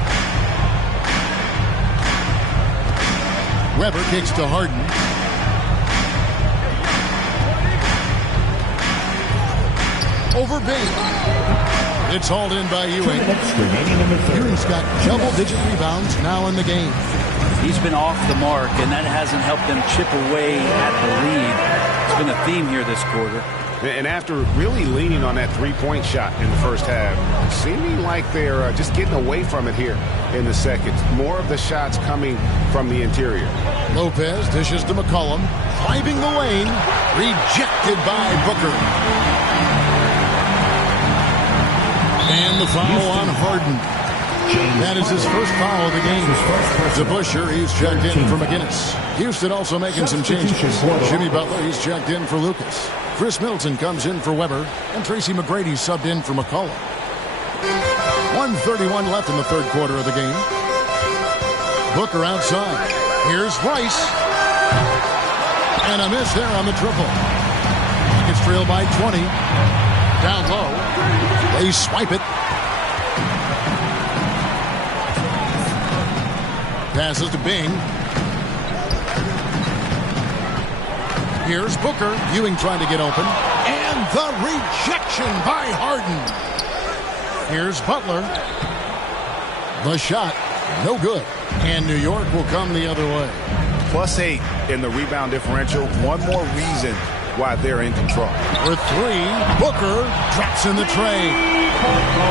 Weber kicks to Harden. Over Bing. It's hauled in by Ewing. Ewing's got double-digit rebounds now in the game. He's been off the mark, and that hasn't helped them chip away at the lead. It's been a theme here this quarter. And after really leaning on that three-point shot in the first half, seeming like they're just getting away from it here in the second. More of the shots coming from the interior. Lopez dishes to McCollum. Driving the lane. Rejected by Booker. And the foul on Harden. That is his first foul of the game. To Busher, he's checked in for McGinnis. Houston also making some changes. Jimmy Butler, he's checked in for Lucas. Chris Middleton comes in for Weber. And Tracy McGrady subbed in for McCollum. 1:31 left in the third quarter of the game. Booker outside. Here's Rice. And a miss there on the triple. Rockets trail by 20. Down low. They swipe it. Passes to Bing. Here's Booker. Ewing trying to get open. And And the rejection by Harden. Here's Butler. The shot, no good. And New York will come the other way. +8 in the rebound differential. One more reason why they're in control. For three, Booker drops in the tray.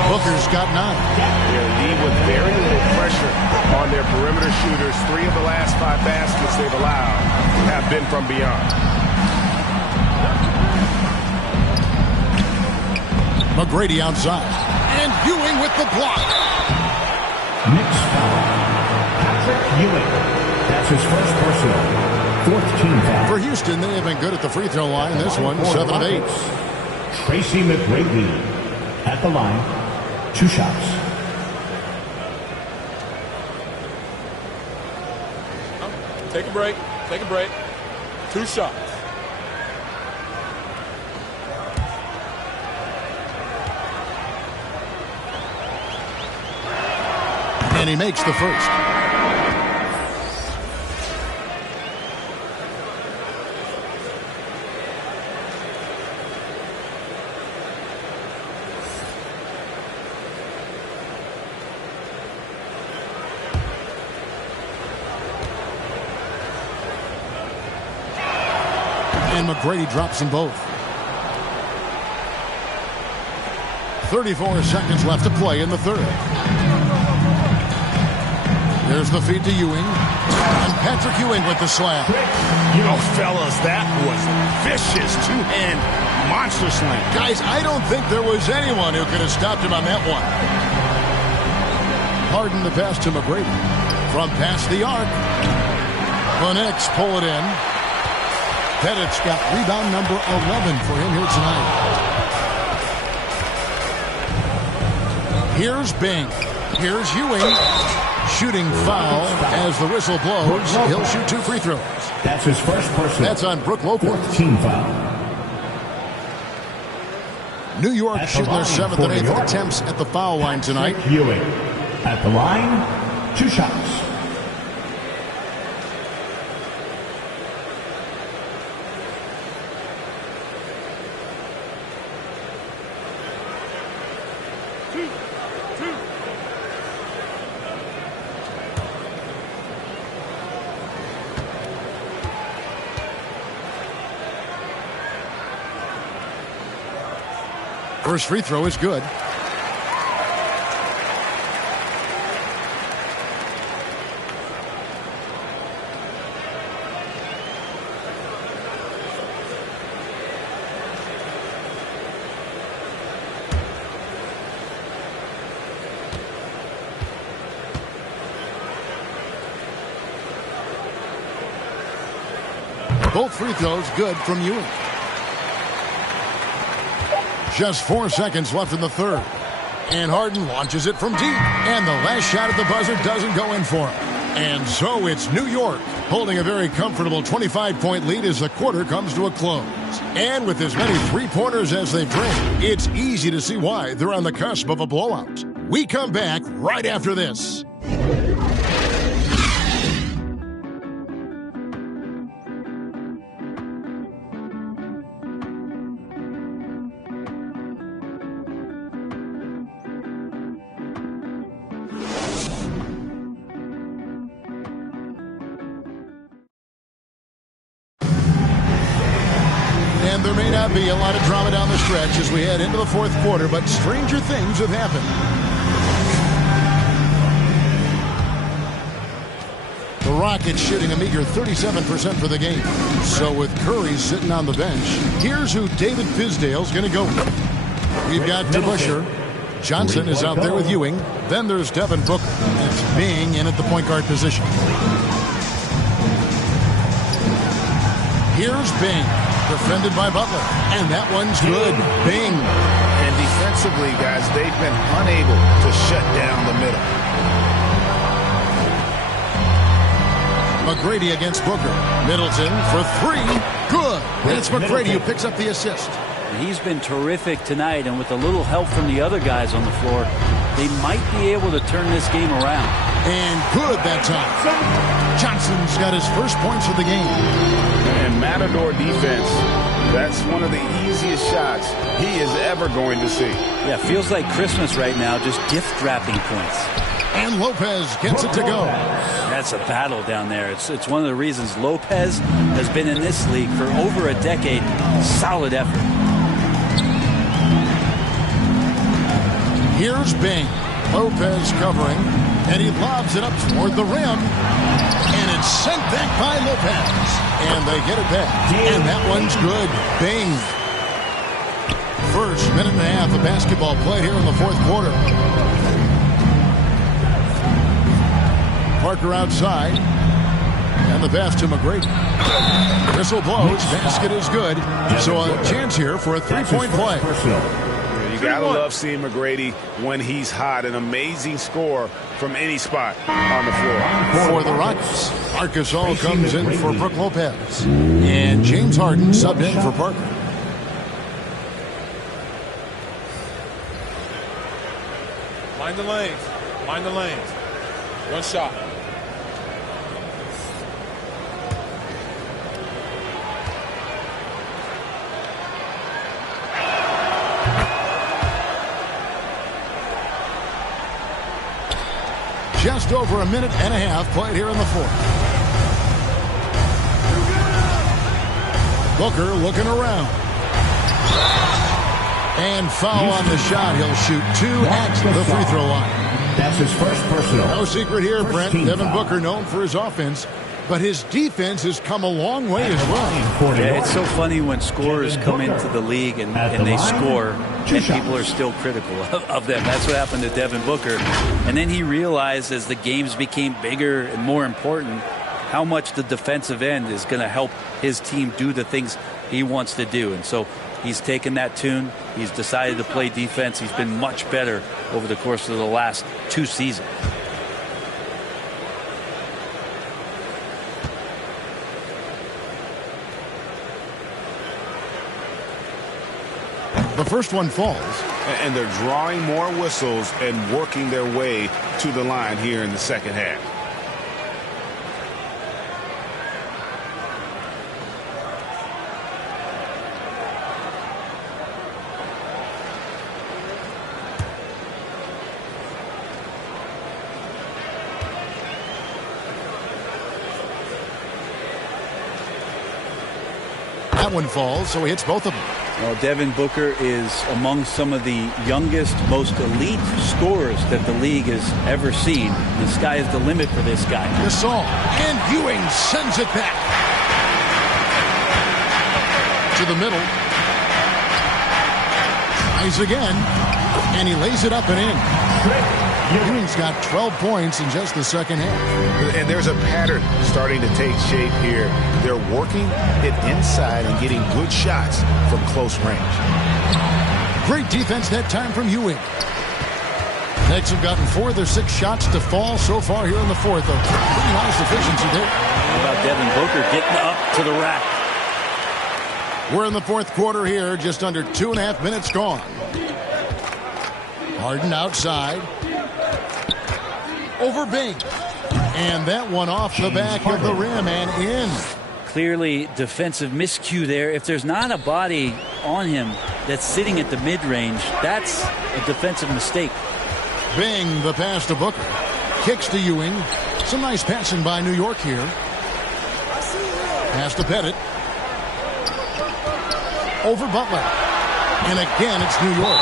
Booker's got 9. They lead with very little pressure on their perimeter shooters. 3 of the last 5 baskets they've allowed have been from beyond. McGrady outside. And Ewing with the block. Mixed foul. Patrick Ewing. That's his first personal. 4th team foul. For Houston, they have been good at the free throw line. This one, 7 of 8. Tracy McGrady at the line. 2 shots. Take a break. Take a break. 2 shots. And he makes the first. And McGrady drops them both. 34 seconds left to play in the third. There's the feed to Ewing. And Patrick Ewing with the slam. Oh, fellas, that was vicious. 2-hand monster slam. Guys, I don't think there was anyone who could have stopped him on that one. Harden the pass to McGrady. From past the arc. The Knicks pull it in. Pettit's got rebound number 11 for him here tonight. Here's Bing. Here's Ewing. Shooting foul as the whistle blows. He'll shoot 2 free throws. That's his first personal. That's on Brook Lopez. 4th team foul. New York shooting their 7th and 8th attempts at the foul line tonight. Ewing at the line. 2 shots. First free throw is good. Both free throws good from Ewing. Just 4 seconds left in the third. And Harden launches it from deep. And the last shot at the buzzer doesn't go in for him. And so it's New York holding a very comfortable 25-point lead as the quarter comes to a close. And with as many three-pointers as they've drained, it's easy to see why they're on the cusp of a blowout. We come back right after this. And there may not be a lot of drama down the stretch as we head into the fourth quarter, but stranger things have happened. The Rockets shooting a meager 37% for the game. So with Curry sitting on the bench, here's who David Fizdale's going to go with. We've got DeBusschere. Johnson is out there with Ewing. Then there's Devin Booker. It's Bing in at the point guard position. Here's Bing. Defended by Butler. And that one's good. Bing. And defensively, guys, they've been unable to shut down the middle. McGrady against Booker. Middleton for 3. Good. And it's McGrady who picks up the assist. He's been terrific tonight, and with a little help from the other guys on the floor, they might be able to turn this game around. And good that time. Johnson's got his first points of the game. And Matador defense That's one of the easiest shots he is ever going to see. Yeah, feels like Christmas right now, just gift wrapping points. And Lopez gets it to go. That's a battle down there. It's one of the reasons Lopez has been in this league for over a decade. Solid effort. Here's Bing. Lopez covering, and he lobs it up toward the rim. And it's sent back by Lopez. And they get it back. And that one's good. Bing. First minute and a half of basketball played here in the fourth quarter. Parker outside. And the pass to McGrady. Whistle blows. Basket is good. So a chance here for a three-point play. You gotta love seeing McGrady when he's hot. An amazing score from any spot on the floor. For the Rockets, Marcus All comes in for Brook Lopez. And James Harden subbed in for Parker. Mind the lanes. Mind the lanes. One shot. Just over a minute and a half played here in the fourth. Booker looking around. And foul on the shot. He'll shoot 2 at the free throw line. That's his first personal. No secret here, Brent. Devin Booker known for his offense, but his defense has come a long way as well. Yeah, it's so funny when scorers come into the league and they score, and people are still critical of them. That's what happened to Devin Booker. And then he realized as the games became bigger and more important, how much the defensive end is going to help his team do the things he wants to do. And so he's taken that tune. He's decided to play defense. He's been much better over the course of the last 2 seasons. The first one falls. And they're drawing more whistles and working their way to the line here in the second half. That one falls, so he hits both of them. Well, Devin Booker is among some of the youngest, most elite scorers that the league has ever seen. The sky is the limit for this guy. Gasol, and Ewing sends it back to the middle. Tries again, and he lays it up and in. Ewing's got 12 points in just the second half. And there's a pattern starting to take shape here. They're working it inside and getting good shots from close range. Great defense that time from Ewing. Knicks have gotten 4 of their 6 shots to fall so far here in the fourth. Pretty nice efficiency there. How about Devin Booker getting up to the rack? We're in the fourth quarter here, just under 2.5 minutes gone. Harden outside. Over Bing. And that one off the back of the rim and in. Clearly defensive miscue there. If there's not a body on him that's sitting at the mid-range, that's a defensive mistake. Bing, the pass to Booker. Kicks to Ewing. Some nice passing by New York here. Pass to Pettit. Over Butler. And again, it's New York.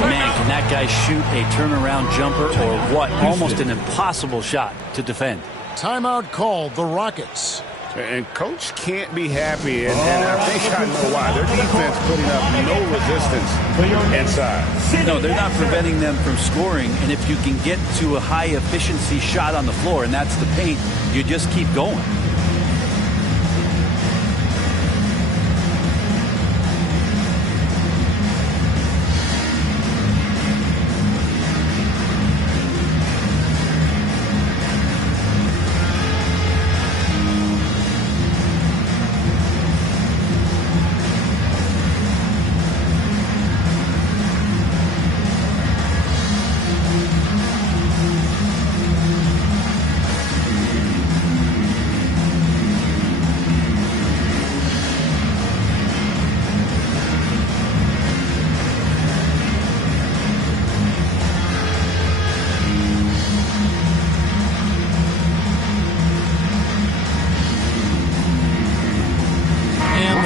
Man, can that guy shoot a turnaround jumper or what? Almost an impossible shot to defend. Timeout called, the Rockets. And Coach can't be happy, and I think I know why. Their defense putting up no resistance inside. No, they're not preventing them from scoring, and if you can get to a high-efficiency shot on the floor, and that's the paint, you just keep going.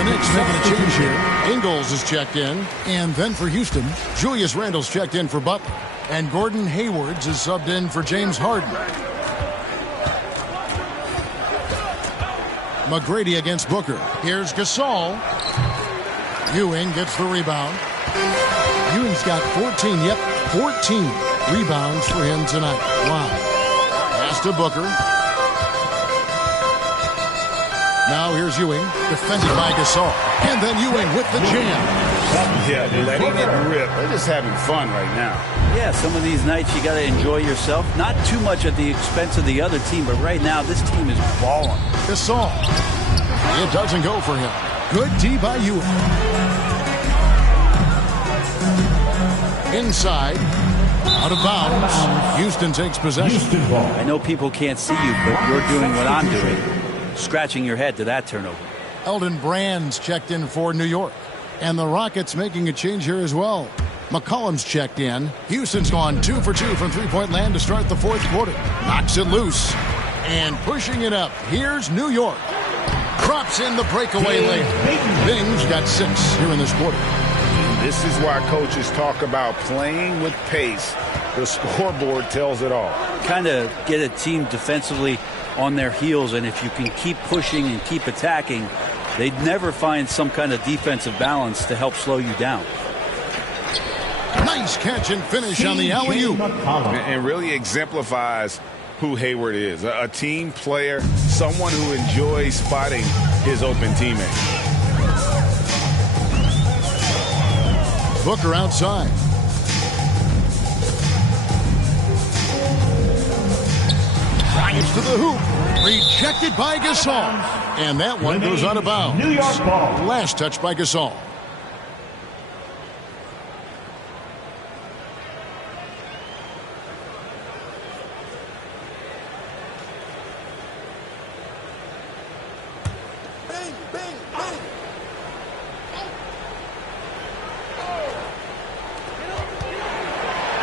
Knicks making a change here. Ingles is checked in. And then for Houston, Julius Randle's checked in for Butler. And Gordon Hayward's is subbed in for James Harden. McGrady against Booker. Here's Gasol. Ewing gets the rebound. Ewing's got 14 rebounds for him tonight. Wow. Pass to Booker. Now here's Ewing, defended by Gasol. And then Ewing with the jam. Yeah, letting it rip. They're just having fun right now. Yeah, some of these nights you got to enjoy yourself. Not too much at the expense of the other team, but right now this team is balling. Gasol. It doesn't go for him. Good D by Ewing. Inside. Out of bounds. Houston takes possession. I know people can't see you, but you're doing what I'm doing. Scratching your head to that turnover. Elton Brand's checked in for New York. And the Rockets making a change here as well. McCollum's checked in. Houston's gone 2 for 2 from three-point land to start the fourth quarter. Knocks it loose. And pushing it up. Here's New York. Drops in the breakaway layup. Bing's got 6 here in this quarter. This is why coaches talk about playing with pace. The scoreboard tells it all. Kind of get a team defensively on their heels, and if you can keep pushing and keep attacking, they'd never find some kind of defensive balance to help slow you down. Nice catch and finish on the alley-oop. And really exemplifies who Hayward is. A team player, someone who enjoys spotting his open teammate. Booker outside. Drives to the hoop. Rejected by Gasol. And that one goes out of bounds. New York ball. Last touch by Gasol.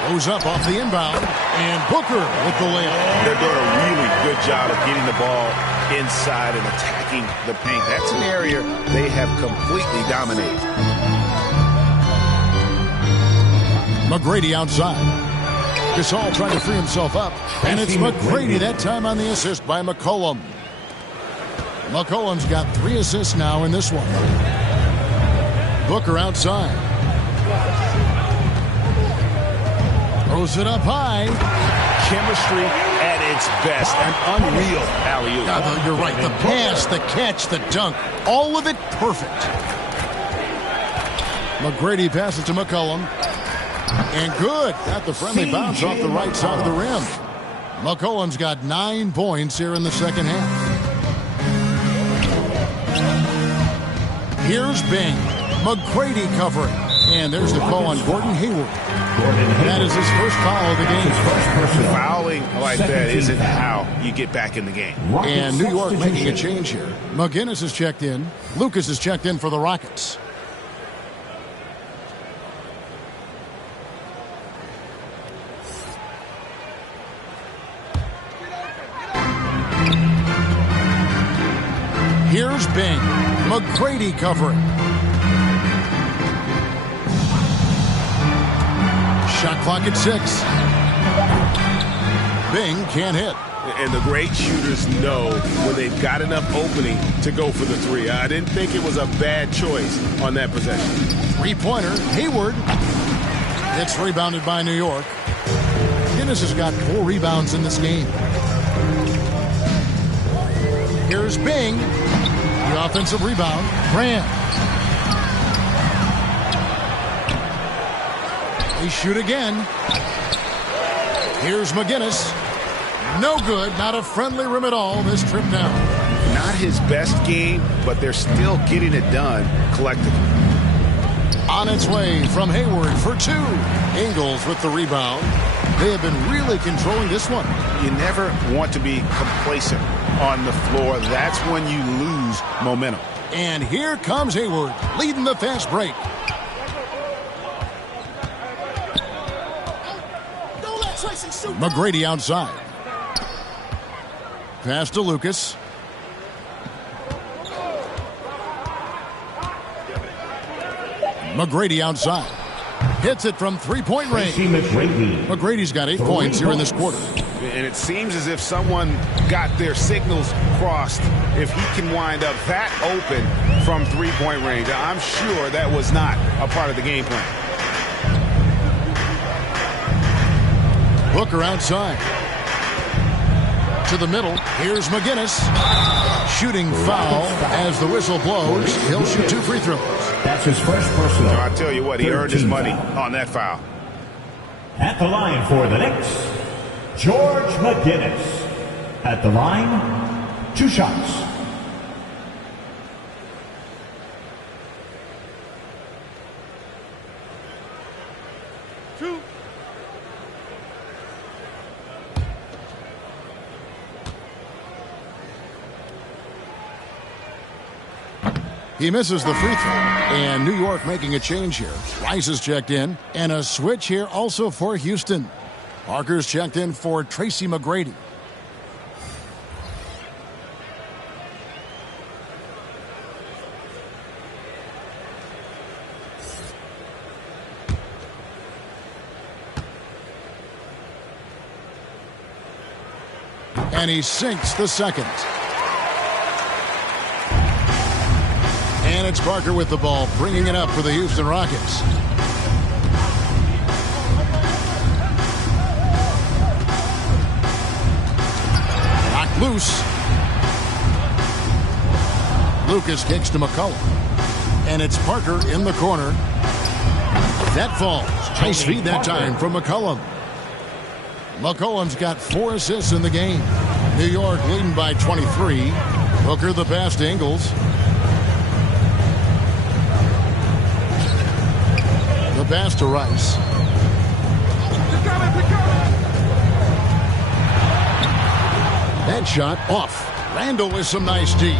Goes up off the inbound, and Booker with the layup. They're doing a really good job of getting the ball inside and attacking the paint. That's an area they have completely dominated. McGrady outside. Gasol trying to free himself up, and it's McGrady that time on the assist by McCollum. McCollum's got 3 assists now in this one. Booker outside. Throws it up high. Chemistry at its best. An unreal alley-oop. You're right. The pass, the catch, the dunk. All of it perfect. McGrady passes to McCollum. And good. Got the friendly bounce off the right side of the rim. McCollum's got 9 points here in the second half. Here's Bing. McGrady covering. And there's the call on Gordon Hayward. That is his first foul of the game. Fouling like that isn't how you get back in the game. And New York making a change here. McGinnis is checked in. Lucas is checked in for the Rockets. Here's Bing. McGrady covering. Shot clock at 6. Bing can't hit. And the great shooters know when they've got enough opening to go for the 3. I didn't think it was a bad choice on that possession. 3-pointer, Hayward. It's rebounded by New York. Guinness has got 4 rebounds in this game. Here's Bing. The offensive rebound. Grant. They shoot again. Here's McGinnis. No good. Not a friendly rim at all this trip down. Not his best game, but they're still getting it done collectively. On its way from Hayward for 2. Ingles with the rebound. They have been really controlling this one. You never want to be complacent on the floor. That's when you lose momentum. And here comes Hayward, leading the fast break. McGrady outside. Pass to Lucas. McGrady outside. Hits it from three-point range. McGrady's got 8 points here in this quarter. And it seems as if someone got their signals crossed if he can wind up that open from three-point range. I'm sure that was not a part of the game plan. Booker outside. To the middle. Here's McGinnis. Shooting foul as the whistle blows. He'll shoot 2 free throws. That's his first personal. I tell you what, he earned his money on that foul. At the line for the Knicks, George McGinnis. At the line, 2 shots. He misses the free throw, and New York making a change here. Rice is checked in, and a switch here also for Houston. Parker's checked in for Tracy McGrady. And he sinks the second. And it's Parker with the ball, bringing it up for the Houston Rockets. Knocked loose. Lucas kicks to McCollum. And it's Parker in the corner. That falls. Nice feed that time from McCollum. McCollum's got 4 assists in the game. New York leading by 23. Booker the pass to Ingles. The pass to Rice. That shot off. Randall with some nice D.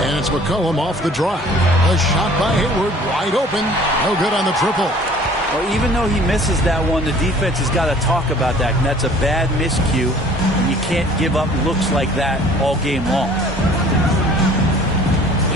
And it's McCollum off the drive. A shot by Hayward, wide open. No good on the triple. Well, even though he misses that one, the defense has got to talk about that. And that's a bad miscue. And you can't give up looks like that all game long.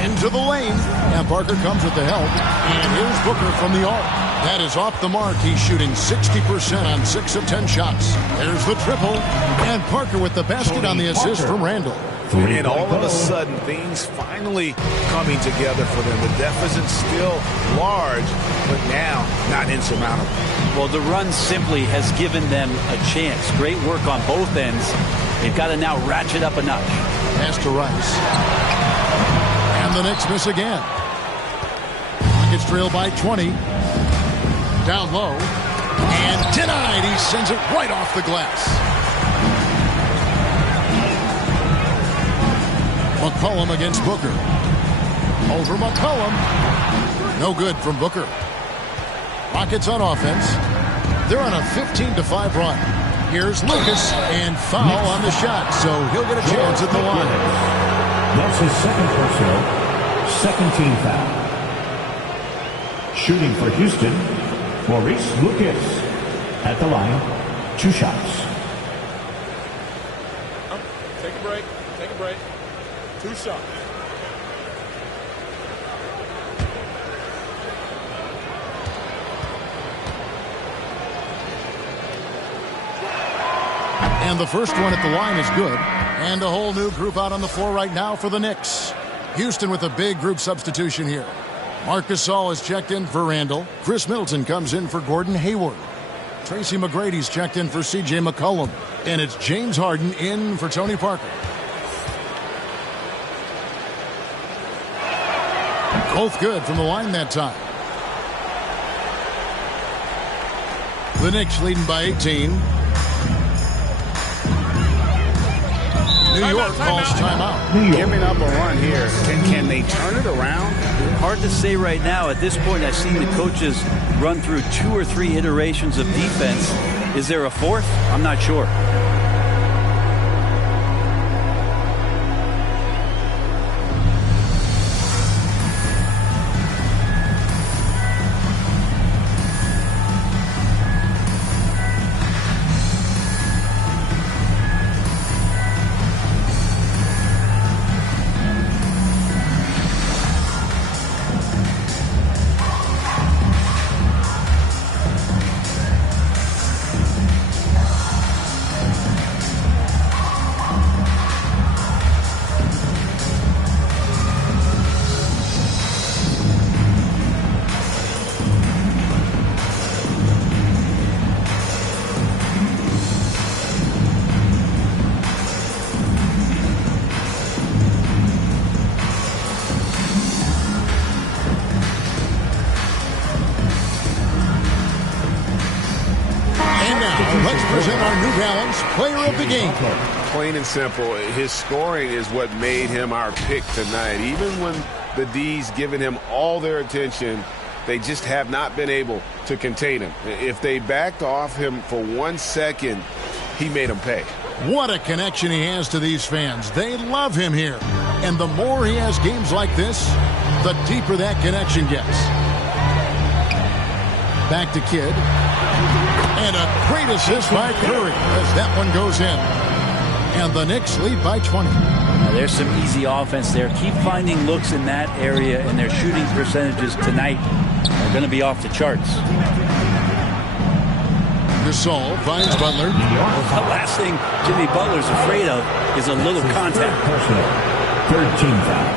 Into the lane, and Parker comes with the help, and here's Booker from the arc. That is off the mark. He's shooting 60% on 6 of 10 shots. There's the triple, and Parker with the basket on the assist from Randall. And all of a sudden, things finally coming together for them. The deficit's still large, but now not insurmountable. Well, the run simply has given them a chance. Great work on both ends. They've got to now ratchet up a notch. Pass to Rice. The Knicks miss again. Rockets trail by 20. Down low. And denied. He sends it right off the glass. McCollum against Booker. Over McCollum. No good from Booker. Rockets on offense. They're on a 15-5 run. Here's Lucas, and foul on the shot, so he'll get a chance at the line. That's his second personal. Second team foul. Shooting for Houston, Maurice Lucas. At the line, 2 shots. Take a break. Take a break. 2 shots. And the first one at the line is good. And a whole new group out on the floor right now for the Knicks. Houston with a big group substitution here. Marc Gasol is checked in for Randall. Chris Middleton comes in for Gordon Hayward. Tracy McGrady's checked in for C.J. McCollum. And it's James Harden in for Tony Parker. Both good from the line that time. The Knicks leading by 18. New York calls timeout. Giving up a run here. Can they turn it around? Hard to say right now. At this point, I've seen the coaches run through 2 or 3 iterations of defense. Is there a 4th? I'm not sure. Gallon's player of the game. Plain and simple, his scoring is what made him our pick tonight. Even when the D's giving him all their attention, they just have not been able to contain him. If they backed off him for 1 second, he made them pay. What a connection he has to these fans. They love him here. And the more he has games like this, the deeper that connection gets. Back to Kidd. And a great assist by Curry as that one goes in. And the Knicks lead by 20. Now, there's some easy offense there. Keep finding looks in that area, and their shooting percentages tonight are going to be off the charts. Gasol finds Butler. The last thing Jimmy Butler's afraid of is a little contact. Third team foul.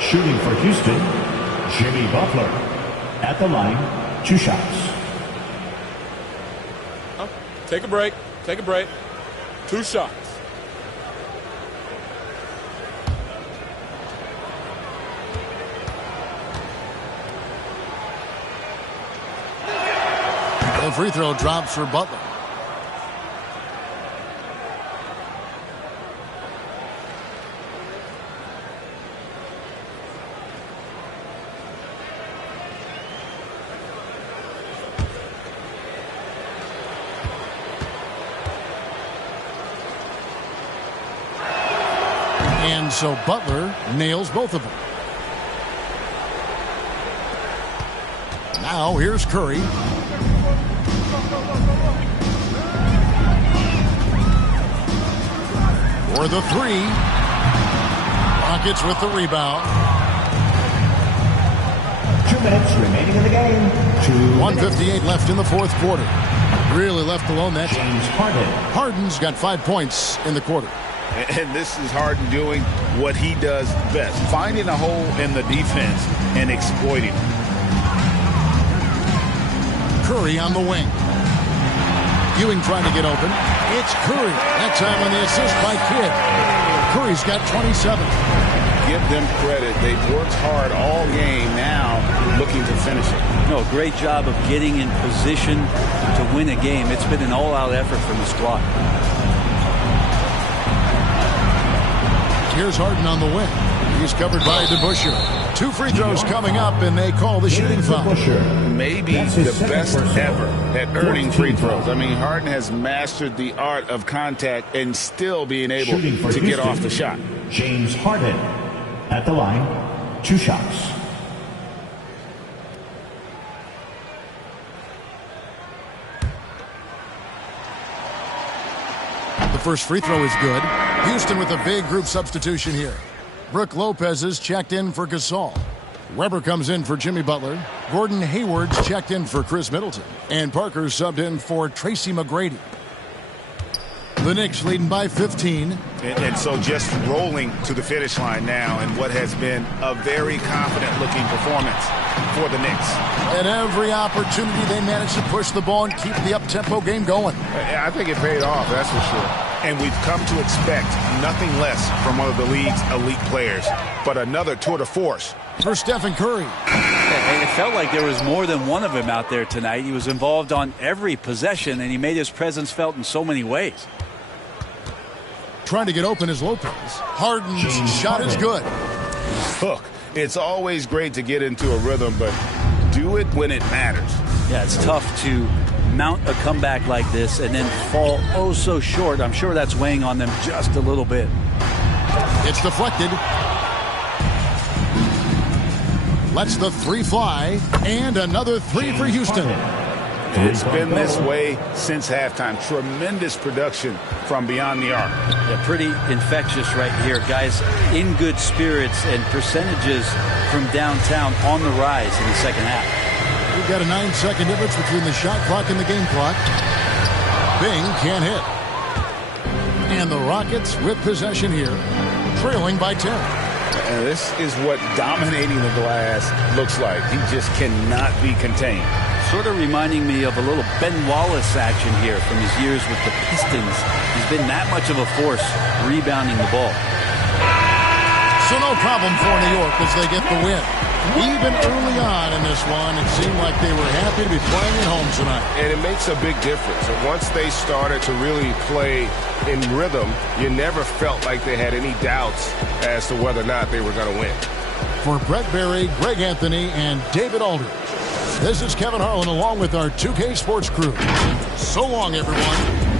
Shooting for Houston, Jimmy Butler. At the line, 2 shots. Take a break. Take a break. 2 shots. The free throw drops for Butler. And so Butler nails both of them. Now here's Curry. For the 3. Rockets with the rebound. 2 minutes remaining in the game. 1:58 left in the fourth quarter. Really left alone that time. James Harden. Harden's got 5 points in the quarter. And this is Harden doing what he does best, finding a hole in the defense and exploiting it. Curry on the wing. Ewing trying to get open. It's Curry. That time on the assist by Kidd. Curry's got 27. Give them credit. They've worked hard all game, now looking to finish it. No, great job of getting in position to win a game. It's been an all-out effort from the squad. Here's Harden on the wing. He's covered by DeBusschere. 2 free throws coming up, and they call the shooting foul. Maybe the best ever at earning free throws. I mean, Harden has mastered the art of contact and still being able to get off the shot. James Harden at the line, 2 shots. The first free throw is good. Houston with a big group substitution here. Brook Lopez is checked in for Gasol. Weber comes in for Jimmy Butler. Gordon Hayward's checked in for Chris Middleton. And Parker's subbed in for Tracy McGrady. The Knicks leading by 15. And so just rolling to the finish line now in what has been a very confident-looking performance for the Knicks. At every opportunity, they managed to push the ball and keep the up-tempo game going. I think it paid off, that's for sure. And we've come to expect nothing less from one of the league's elite players, but another tour de force. For Stephen Curry. It felt like there was more than one of him out there tonight. He was involved on every possession, and he made his presence felt in so many ways. Trying to get open is Lopez. Harden's shot is good. Look, it's always great to get into a rhythm, but do it when it matters. Yeah, it's tough to mount a comeback like this and then fall oh so short. I'm sure that's weighing on them just a little bit. It's deflected. Lets the 3 fly, and another 3 for Houston. It's been this way since halftime. Tremendous production from beyond the arc. Yeah, pretty infectious right here. Guys in good spirits, and percentages from downtown on the rise in the second half. We've got a 9-second difference between the shot clock and the game clock. Bing can't hit. And the Rockets with possession here, trailing by 10. And this is what dominating the glass looks like. He just cannot be contained. Sort of reminding me of a little Ben Wallace action here from his years with the Pistons. He's been that much of a force rebounding the ball. So no problem for New York as they get the win. Even early on in this one, it seemed like they were happy to be playing at home tonight. And it makes a big difference. And once they started to really play in rhythm, you never felt like they had any doubts as to whether or not they were going to win. For Brett Berry, Greg Anthony, and David Aldridge, this is Kevin Harlan along with our 2K Sports crew. So long, everyone.